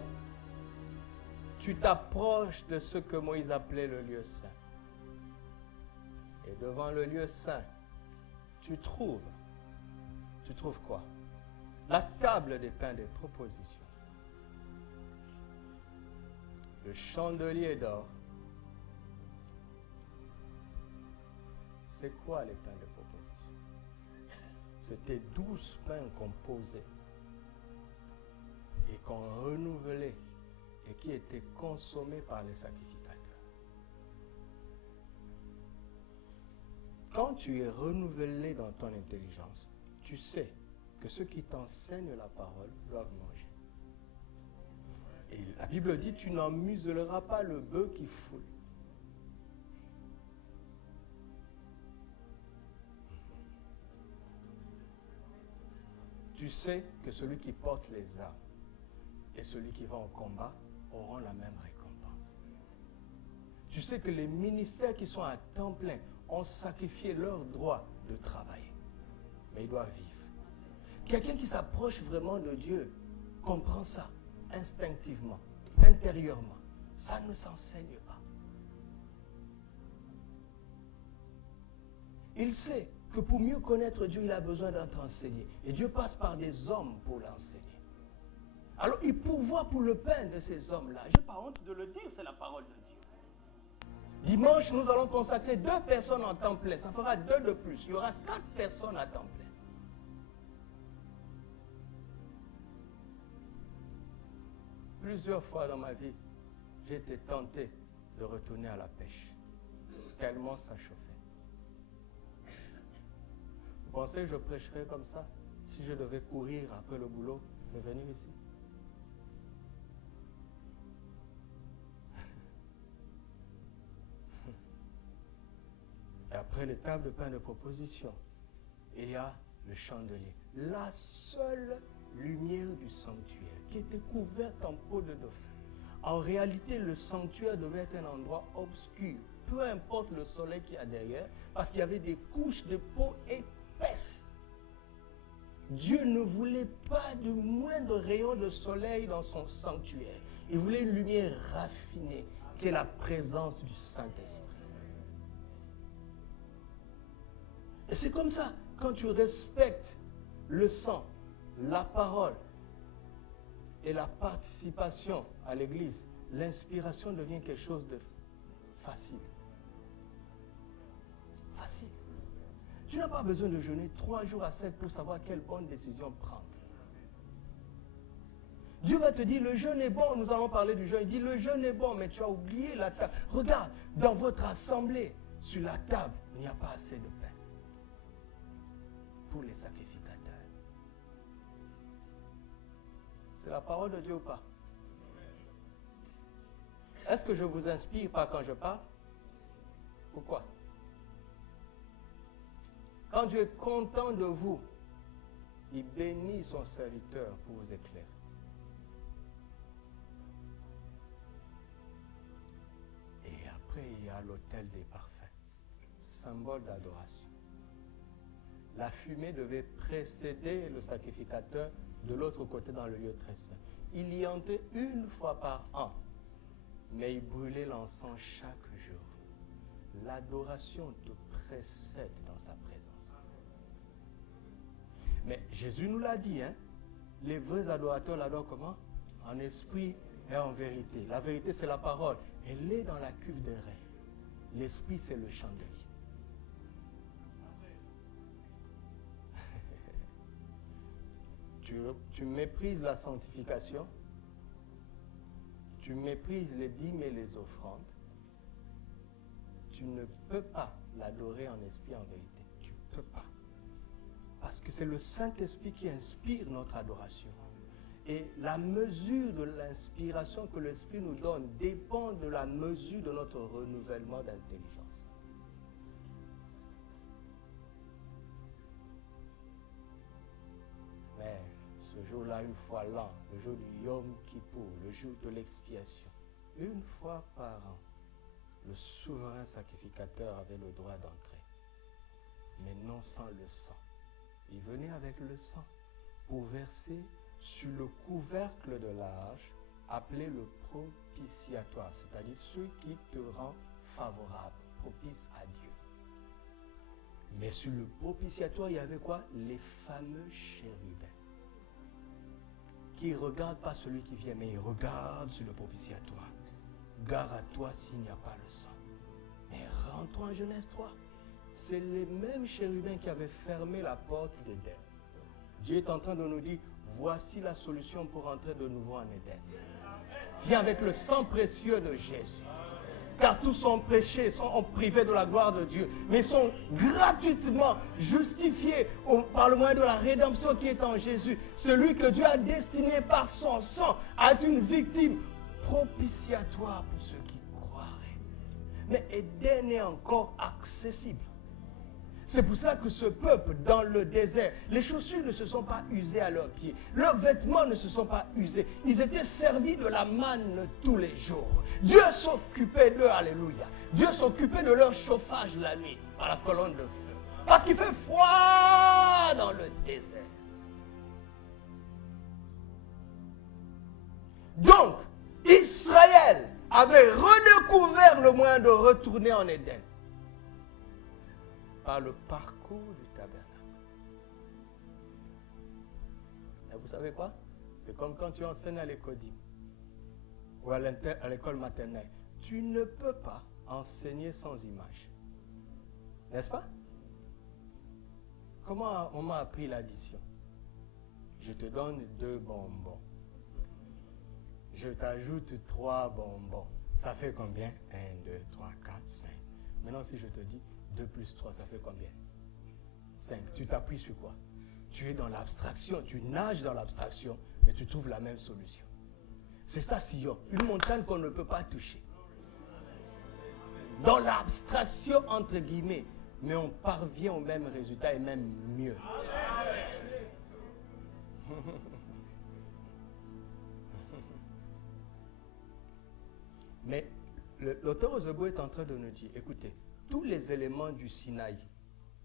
tu t'approches de ce que Moïse appelait le lieu saint. Et devant le lieu saint, tu trouves quoi? La table des pains des propositions. Le chandelier d'or. C'est quoi les pains de proposition? C'était 12 pains composés et qu'on renouvelait et qui étaient consommés par les sacrificateurs. Quand tu es renouvelé dans ton intelligence, tu sais que ceux qui t'enseignent la parole doivent manger. Et la Bible dit, tu n'en muselleras pas le bœuf qui foule. Tu sais que celui qui porte les armes et celui qui va au combat auront la même récompense. Tu sais que les ministères qui sont à temps plein ont sacrifié leur droit de travailler. Mais ils doivent vivre. Quelqu'un qui s'approche vraiment de Dieu comprend ça instinctivement, intérieurement. Ça ne s'enseigne pas. Il sait que pour mieux connaître Dieu, il a besoin d'être enseigné. Et Dieu passe par des hommes pour l'enseigner. Alors il pourvoit pour le pain de ces hommes-là. Je n'ai pas honte de le dire, c'est la parole de Dieu. Dimanche, nous allons consacrer 2 personnes en temps plein. Ça fera 2 de plus. Il y aura 4 personnes à temps plein. Plusieurs fois dans ma vie, j'ai été tenté de retourner à la pêche. Tellement ça chauffait. Vous pensez que je prêcherais comme ça si je devais courir après le boulot et venir ici? Et après les tables de pain de proposition, il y a le chandelier. La seule lumière du sanctuaire qui était couverte en peau de dauphin. En réalité, le sanctuaire devait être un endroit obscur, peu importe le soleil qu'il y a derrière, parce qu'il y avait des couches de peau épaisses. Dieu ne voulait pas de moindre rayon de soleil dans son sanctuaire. Il voulait une lumière raffinée, qui est la présence du Saint-Esprit. Et c'est comme ça, quand tu respectes le sang, la parole et la participation à l'église, l'inspiration devient quelque chose de facile. Facile. Tu n'as pas besoin de jeûner 3 jours à 7 pour savoir quelle bonne décision prendre. Dieu va te dire, le jeûne est bon, nous allons parler du jeûne. Il dit, le jeûne est bon, mais tu as oublié la table. Regarde, dans votre assemblée, sur la table, il n'y a pas assez de pain pour les sacrificateurs. C'est la parole de Dieu ou pas? Est-ce que je vous inspire pas quand je parle? Pourquoi? Quand Dieu est content de vous, il bénit son serviteur pour vous éclairer. Et après, il y a l'autel des parfums, symbole d'adoration. La fumée devait précéder le sacrificateur de l'autre côté dans le lieu très saint. Il y entrait 1 fois par an, mais il brûlait l'encens chaque jour. L'adoration te précède dans sa présence. Mais Jésus nous l'a dit, hein? Les vrais adorateurs l'adorent comment? En esprit et en vérité. La vérité, c'est la parole. Elle est dans la cuve des reins. L'esprit, c'est le chandelier. Tu méprises la sanctification, tu méprises les dîmes et les offrandes, tu ne peux pas l'adorer en esprit et en vérité. Tu ne peux pas. Parce que c'est le Saint-Esprit qui inspire notre adoration. Et la mesure de l'inspiration que l'Esprit nous donne dépend de la mesure de notre renouvellement d'intelligence. Mais ce jour-là, une fois l'an, le jour du Yom Kippour, le jour de l'expiation, 1 fois par an, le souverain sacrificateur avait le droit d'entrer, mais non sans le sang. Il venait avec le sang pour verser sur le couvercle de l'arche, appelé le propitiatoire, c'est-à-dire ce qui te rend favorable, propice à Dieu. Mais sur le propitiatoire, il y avait quoi? Les fameux chérubins, qui ne regardent pas celui qui vient, mais ils regardent sur le propitiatoire. Gare à toi s'il n'y a pas le sang. Mais rentrons en Genèse 3. C'est les mêmes chérubins qui avaient fermé la porte d'Éden. Dieu est en train de nous dire, voici la solution pour entrer de nouveau en Éden. Viens avec le sang précieux de Jésus. Car tous sont péchés, sont privés de la gloire de Dieu, mais sont gratuitement justifiés par le moyen de la rédemption qui est en Jésus. Celui que Dieu a destiné par son sang à être une victime propitiatoire pour ceux qui croiraient. Mais Éden est encore accessible. C'est pour cela que ce peuple, dans le désert, les chaussures ne se sont pas usées à leurs pieds. Leurs vêtements ne se sont pas usés. Ils étaient servis de la manne tous les jours. Dieu s'occupait d'eux, alléluia. Dieu s'occupait de leur chauffage la nuit, par la colonne de feu. Parce qu'il fait froid dans le désert. Donc, Israël avait redécouvert le moyen de retourner en Éden par le parcours du tabernacle. Et vous savez quoi? C'est comme quand tu enseignes à l'école ou à l'école maternelle. Tu ne peux pas enseigner sans image. N'est-ce pas? Comment on m'a appris l'addition? Je te donne 2 bonbons. Je t'ajoute 3 bonbons. Ça fait combien? 1, 2, 3, 4, 5. Maintenant, si je te dis 2 plus 3, ça fait combien? 5. Tu t'appuies sur quoi? Tu es dans l'abstraction. Tu nages dans l'abstraction, mais tu trouves la même solution. C'est ça, Sion. Une montagne qu'on ne peut pas toucher. Dans l'abstraction, entre guillemets, mais on parvient au même résultat et même mieux. Mais l'auteur aux Hébreux est en train de nous dire, écoutez, tous les éléments du Sinaï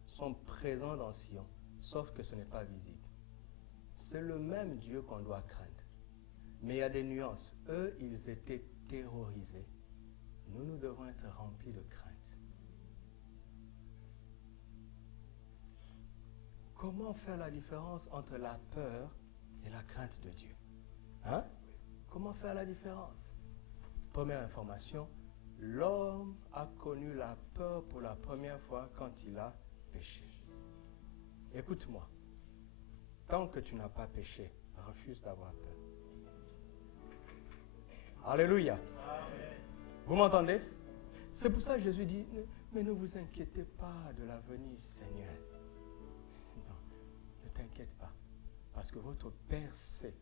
sont présents dans Sion, sauf que ce n'est pas visible. C'est le même Dieu qu'on doit craindre. Mais il y a des nuances. Eux, ils étaient terrorisés. Nous, nous devons être remplis de crainte. Comment faire la différence entre la peur et la crainte de Dieu? Hein? Comment faire la différence? Première information, l'homme a connu la peur pour la première fois quand il a péché. Écoute-moi, tant que tu n'as pas péché, refuse d'avoir peur. Alléluia. Amen. Vous m'entendez? C'est pour ça que Jésus dit, mais ne vous inquiétez pas de l'avenir du Seigneur. Non, ne t'inquiète pas, parce que votre Père sait.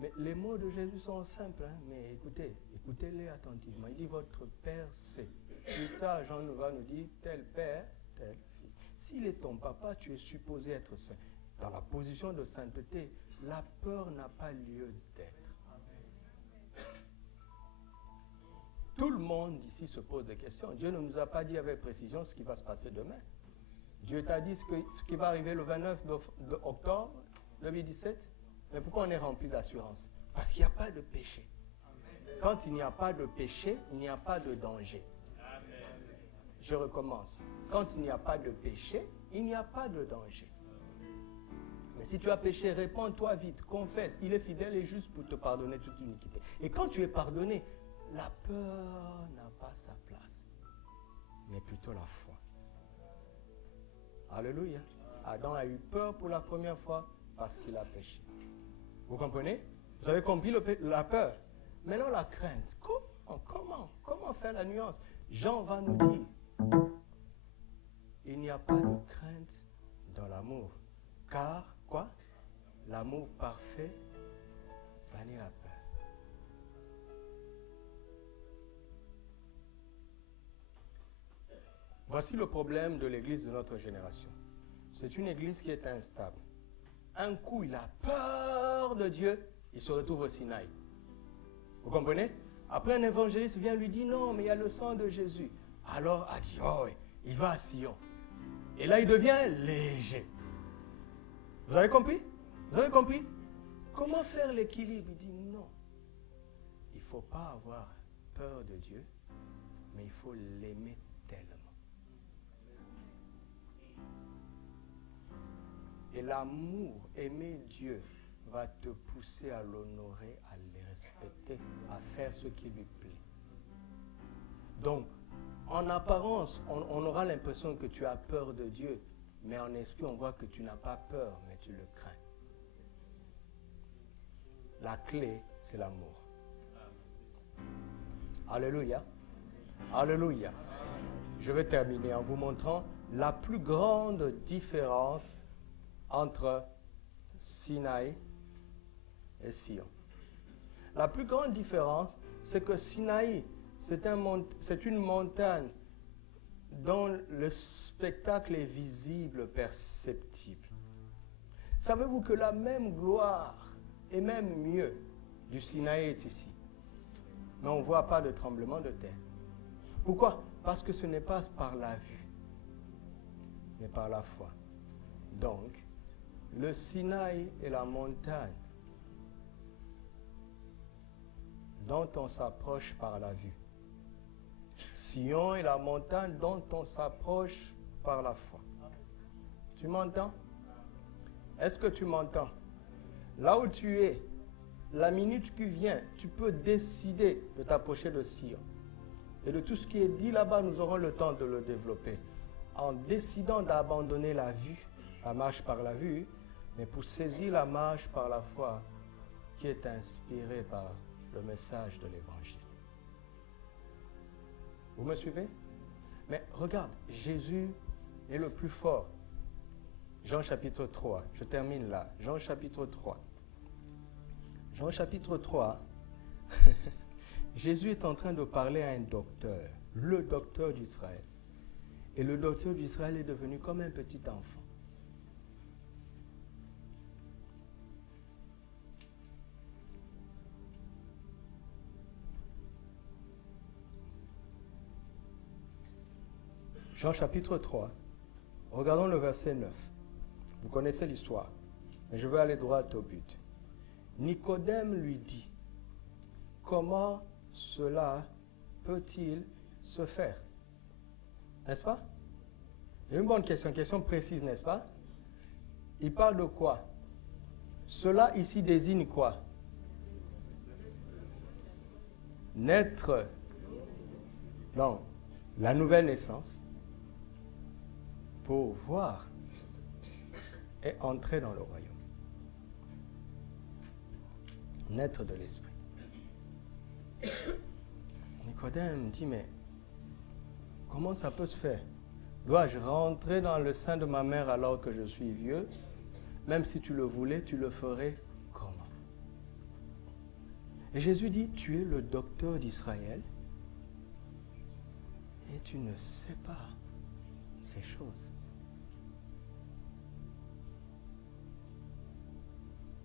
Mais les mots de Jésus sont simples, hein? Mais écoutez-les attentivement. Il dit, votre Père sait. Plus tard, Jean va nous dire, tel Père, tel Fils. S'il est ton papa, tu es supposé être saint. Dans la position de sainteté, la peur n'a pas lieu d'être. Tout le monde ici se pose des questions. Dieu ne nous a pas dit avec précision ce qui va se passer demain. Dieu t'a dit ce qui va arriver le 29 octobre 2017. Mais pourquoi on est rempli d'assurance? Parce qu'il n'y a pas de péché. Quand il n'y a pas de péché, il n'y a pas de danger. Je recommence. Quand il n'y a pas de péché, il n'y a pas de danger. Mais si tu as péché, répands-toi vite, confesse. Il est fidèle et juste pour te pardonner toute iniquité. Et quand tu es pardonné, la peur n'a pas sa place, mais plutôt la foi. Alléluia. Adam a eu peur pour la première fois parce qu'il a péché. Vous comprenez? Vous avez compris la peur. Maintenant la crainte. Comment faire la nuance? Jean va nous dire, il n'y a pas de crainte dans l'amour. Car, quoi? L'amour parfait bannit la peur. Voici le problème de l'église de notre génération. C'est une église qui est instable. Un coup, il a peur de Dieu, il se retrouve au Sinaï. Vous comprenez? Après, un évangéliste vient lui dire, non, mais il y a le sang de Jésus. Alors, il va à Sion. Et là, il devient léger. Vous avez compris? Vous avez compris? Comment faire l'équilibre? Il dit, non, il ne faut pas avoir peur de Dieu, mais il faut l'aimer tellement. Et l'amour, aimer Dieu, va te pousser à l'honorer, à le respecter, à faire ce qui lui plaît. Donc, en apparence, on aura l'impression que tu as peur de Dieu, mais en esprit, on voit que tu n'as pas peur, mais tu le crains. La clé, c'est l'amour. Alléluia. Alléluia. Je vais terminer en vous montrant la plus grande différence entre Sinaï et Sion. La plus grande différence, c'est que Sinaï, c'est une montagne dont le spectacle est visible, perceptible. Savez-vous que la même gloire, et même mieux, du Sinaï est ici? Mais on ne voit pas de tremblement de terre. Pourquoi? Parce que ce n'est pas par la vue, mais par la foi. Donc, le Sinaï est la montagne dont on s'approche par la vue. Sion est la montagne dont on s'approche par la foi. Tu m'entends? Est-ce que tu m'entends? Là où tu es, la minute qui vient, tu peux décider de t'approcher de Sion. Et de tout ce qui est dit là-bas, nous aurons le temps de le développer. En décidant d'abandonner la vue, la marche par la vue, mais pour saisir la marche par la foi qui est inspirée par le message de l'Évangile. Vous me suivez? Mais regarde, Jésus est le plus fort. Jean chapitre 3, je termine là. Jean chapitre 3. Jean chapitre 3, Jésus est en train de parler à un docteur, le docteur d'Israël. Et le docteur d'Israël est devenu comme un petit enfant. Jean chapitre 3, regardons le verset 9. Vous connaissez l'histoire, mais je veux aller droit au but. Nicodème lui dit, comment cela peut-il se faire? N'est-ce pas? C'est une bonne question précise, n'est-ce pas? Il parle de quoi? Cela ici désigne quoi? Naître dans la nouvelle naissance pour voir et entrer dans le royaume. Naître de l'esprit. Nicodème dit, mais comment ça peut se faire? Dois-je rentrer dans le sein de ma mère alors que je suis vieux? Même si tu le voulais, tu le ferais comment? Et Jésus dit, tu es le docteur d'Israël et tu ne sais pas ces choses.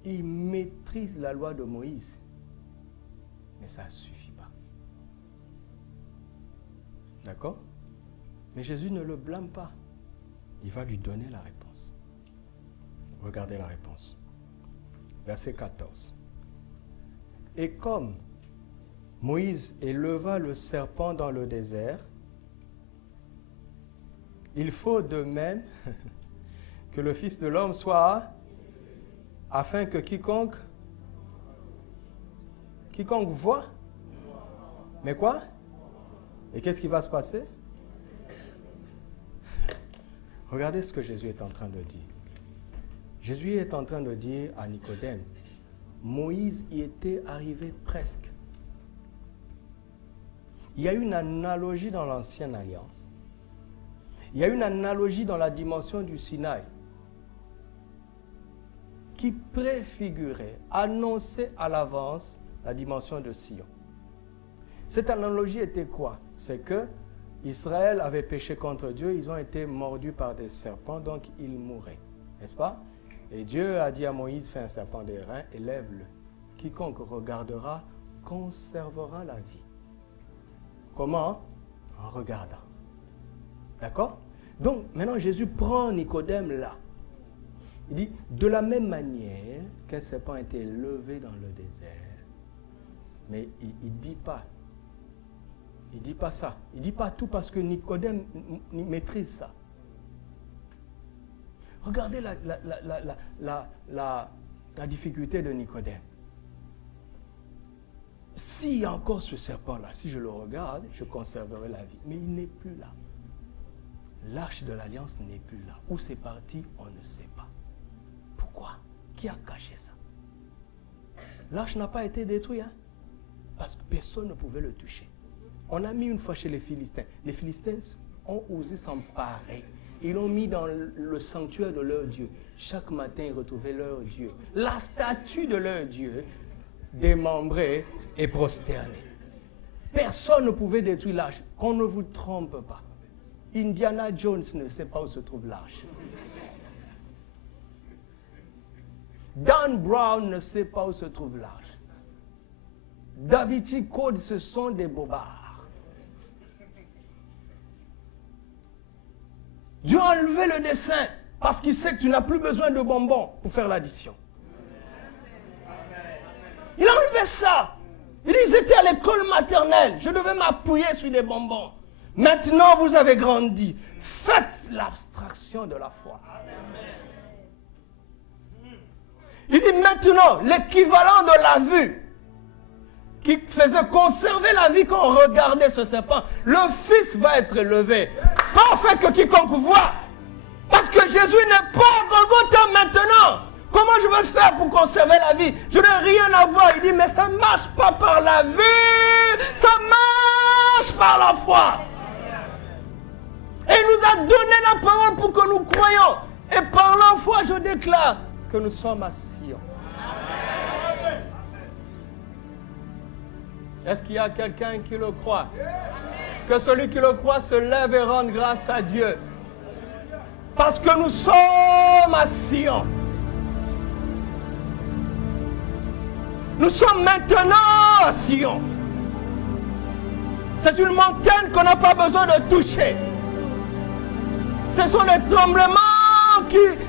Il maîtrise la loi de Moïse, mais ça ne suffit pas. D'accord? Mais Jésus ne le blâme pas. Il va lui donner la réponse. Regardez la réponse. Verset 14. Et comme Moïse éleva le serpent dans le désert, il faut de même que le Fils de l'homme soit, afin que quiconque voit. Mais quoi? Et qu'est-ce qui va se passer? Regardez ce que Jésus est en train de dire. Jésus est en train de dire à Nicodème, Moïse y était arrivé presque. Il y a une analogie dans l'Ancienne Alliance. Il y a une analogie dans la dimension du Sinaï qui préfigurait, annonçait à l'avance la dimension de Sion. Cette analogie était quoi? C'est que Israël avait péché contre Dieu, ils ont été mordus par des serpents, donc ils mouraient. N'est-ce pas? Et Dieu a dit à Moïse, fais un serpent d'airain, élève-le. Quiconque regardera conservera la vie. Comment? En regardant. D'accord? Donc, maintenant, Jésus prend Nicodème là. Il dit, de la même manière qu'un serpent a été levé dans le désert, mais il ne dit pas. Il ne dit pas ça. Il ne dit pas tout parce que Nicodème maîtrise ça. Regardez la difficulté de Nicodème. S'il y a encore ce serpent-là, si je le regarde, je conserverai la vie. Mais il n'est plus là. L'arche de l'Alliance n'est plus là. Où c'est parti, on ne sait pas. Pourquoi? Qui a caché ça? L'arche n'a pas été détruite, hein? Parce que personne ne pouvait le toucher. On a mis une fois chez les Philistins. Les Philistins ont osé s'emparer. Ils l'ont mis dans le sanctuaire de leur Dieu. Chaque matin, ils retrouvaient leur Dieu. La statue de leur Dieu, démembrée et prosternée. Personne ne pouvait détruire l'arche. Qu'on ne vous trompe pas. Indiana Jones ne sait pas où se trouve l'arche. Dan Brown ne sait pas où se trouve l'arche. Da Vinci Code, ce sont des bobards. Dieu a enlevé le dessin parce qu'il sait que tu n'as plus besoin de bonbons pour faire l'addition. Il a enlevé ça. Ils étaient à l'école maternelle. Je devais m'appuyer sur des bonbons. Maintenant, vous avez grandi. Faites l'abstraction de la foi. Il dit maintenant, l'équivalent de la vue, qui faisait conserver la vie quand on regardait ce serpent, le Fils va être élevé. Pas afin que quiconque voit. Parce que Jésus n'est pas à Golgotha maintenant. Comment je vais faire pour conserver la vie? Je n'ai rien à voir. Il dit, mais ça ne marche pas par la vue, ça marche par la foi. Et il nous a donné la parole pour que nous croyions. Et par la foi, je déclare que nous sommes à Sion. Est-ce qu'il y a quelqu'un qui le croit? Que celui qui le croit se lève et rende grâce à Dieu. Parce que nous sommes à Sion. Nous sommes maintenant à Sion. C'est une montagne qu'on n'a pas besoin de toucher. Ce sont les tremblements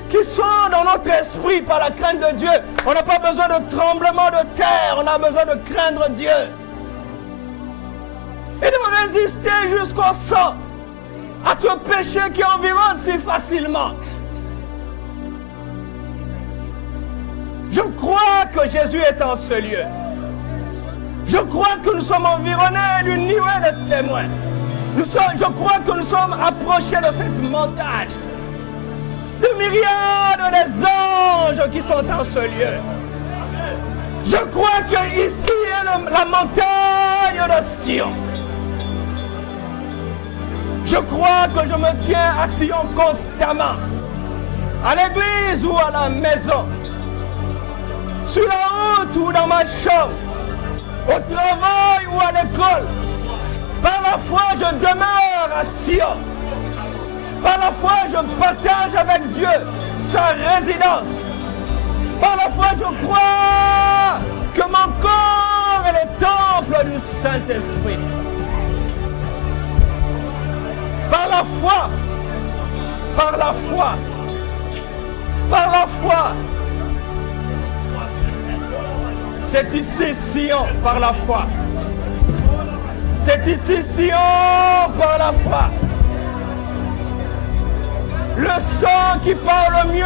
qui sont dans notre esprit par la crainte de Dieu. On n'a pas besoin de tremblements de terre, on a besoin de craindre Dieu. Et de résister jusqu'au sang à ce péché qui environne si facilement. Je crois que Jésus est en ce lieu. Je crois que nous sommes environnés d'une nuée de témoins. Je crois que nous sommes approchés de cette montagne. De myriades des anges qui sont en ce lieu. Je crois qu'ici est la montagne de Sion. Je crois que je me tiens à Sion constamment. À l'église ou à la maison. Sur la route ou dans ma chambre. Au travail ou à l'école. Par la foi, je demeure à Sion. Par la foi, je partage avec Dieu sa résidence. Par la foi, je crois que mon corps est le temple du Saint-Esprit. Par la foi, par la foi, par la foi. C'est ici Sion par la foi. C'est ici Sion par la foi. Le sang qui parle mieux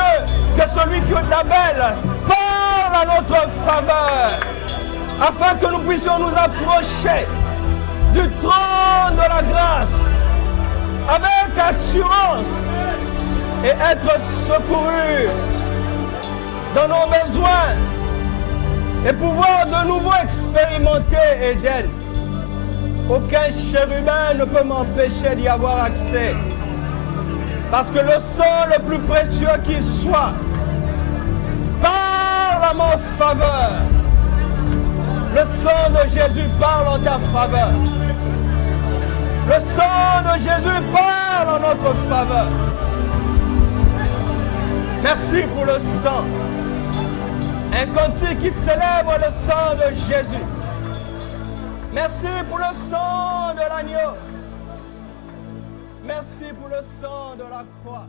que celui qui est d'Abel parle à notre faveur, afin que nous puissions nous approcher du trône de la grâce avec assurance et être secourus dans nos besoins et pouvoir de nouveau expérimenter Éden. Aucun chérubin ne peut m'empêcher d'y avoir accès. Parce que le sang le plus précieux qui soit parle à mon faveur. Le sang de Jésus parle en ta faveur. Le sang de Jésus parle en notre faveur. Merci pour le sang. Un cantique qui célèbre le sang de Jésus. Merci pour le sang de l'agneau. Merci pour le sang de la croix.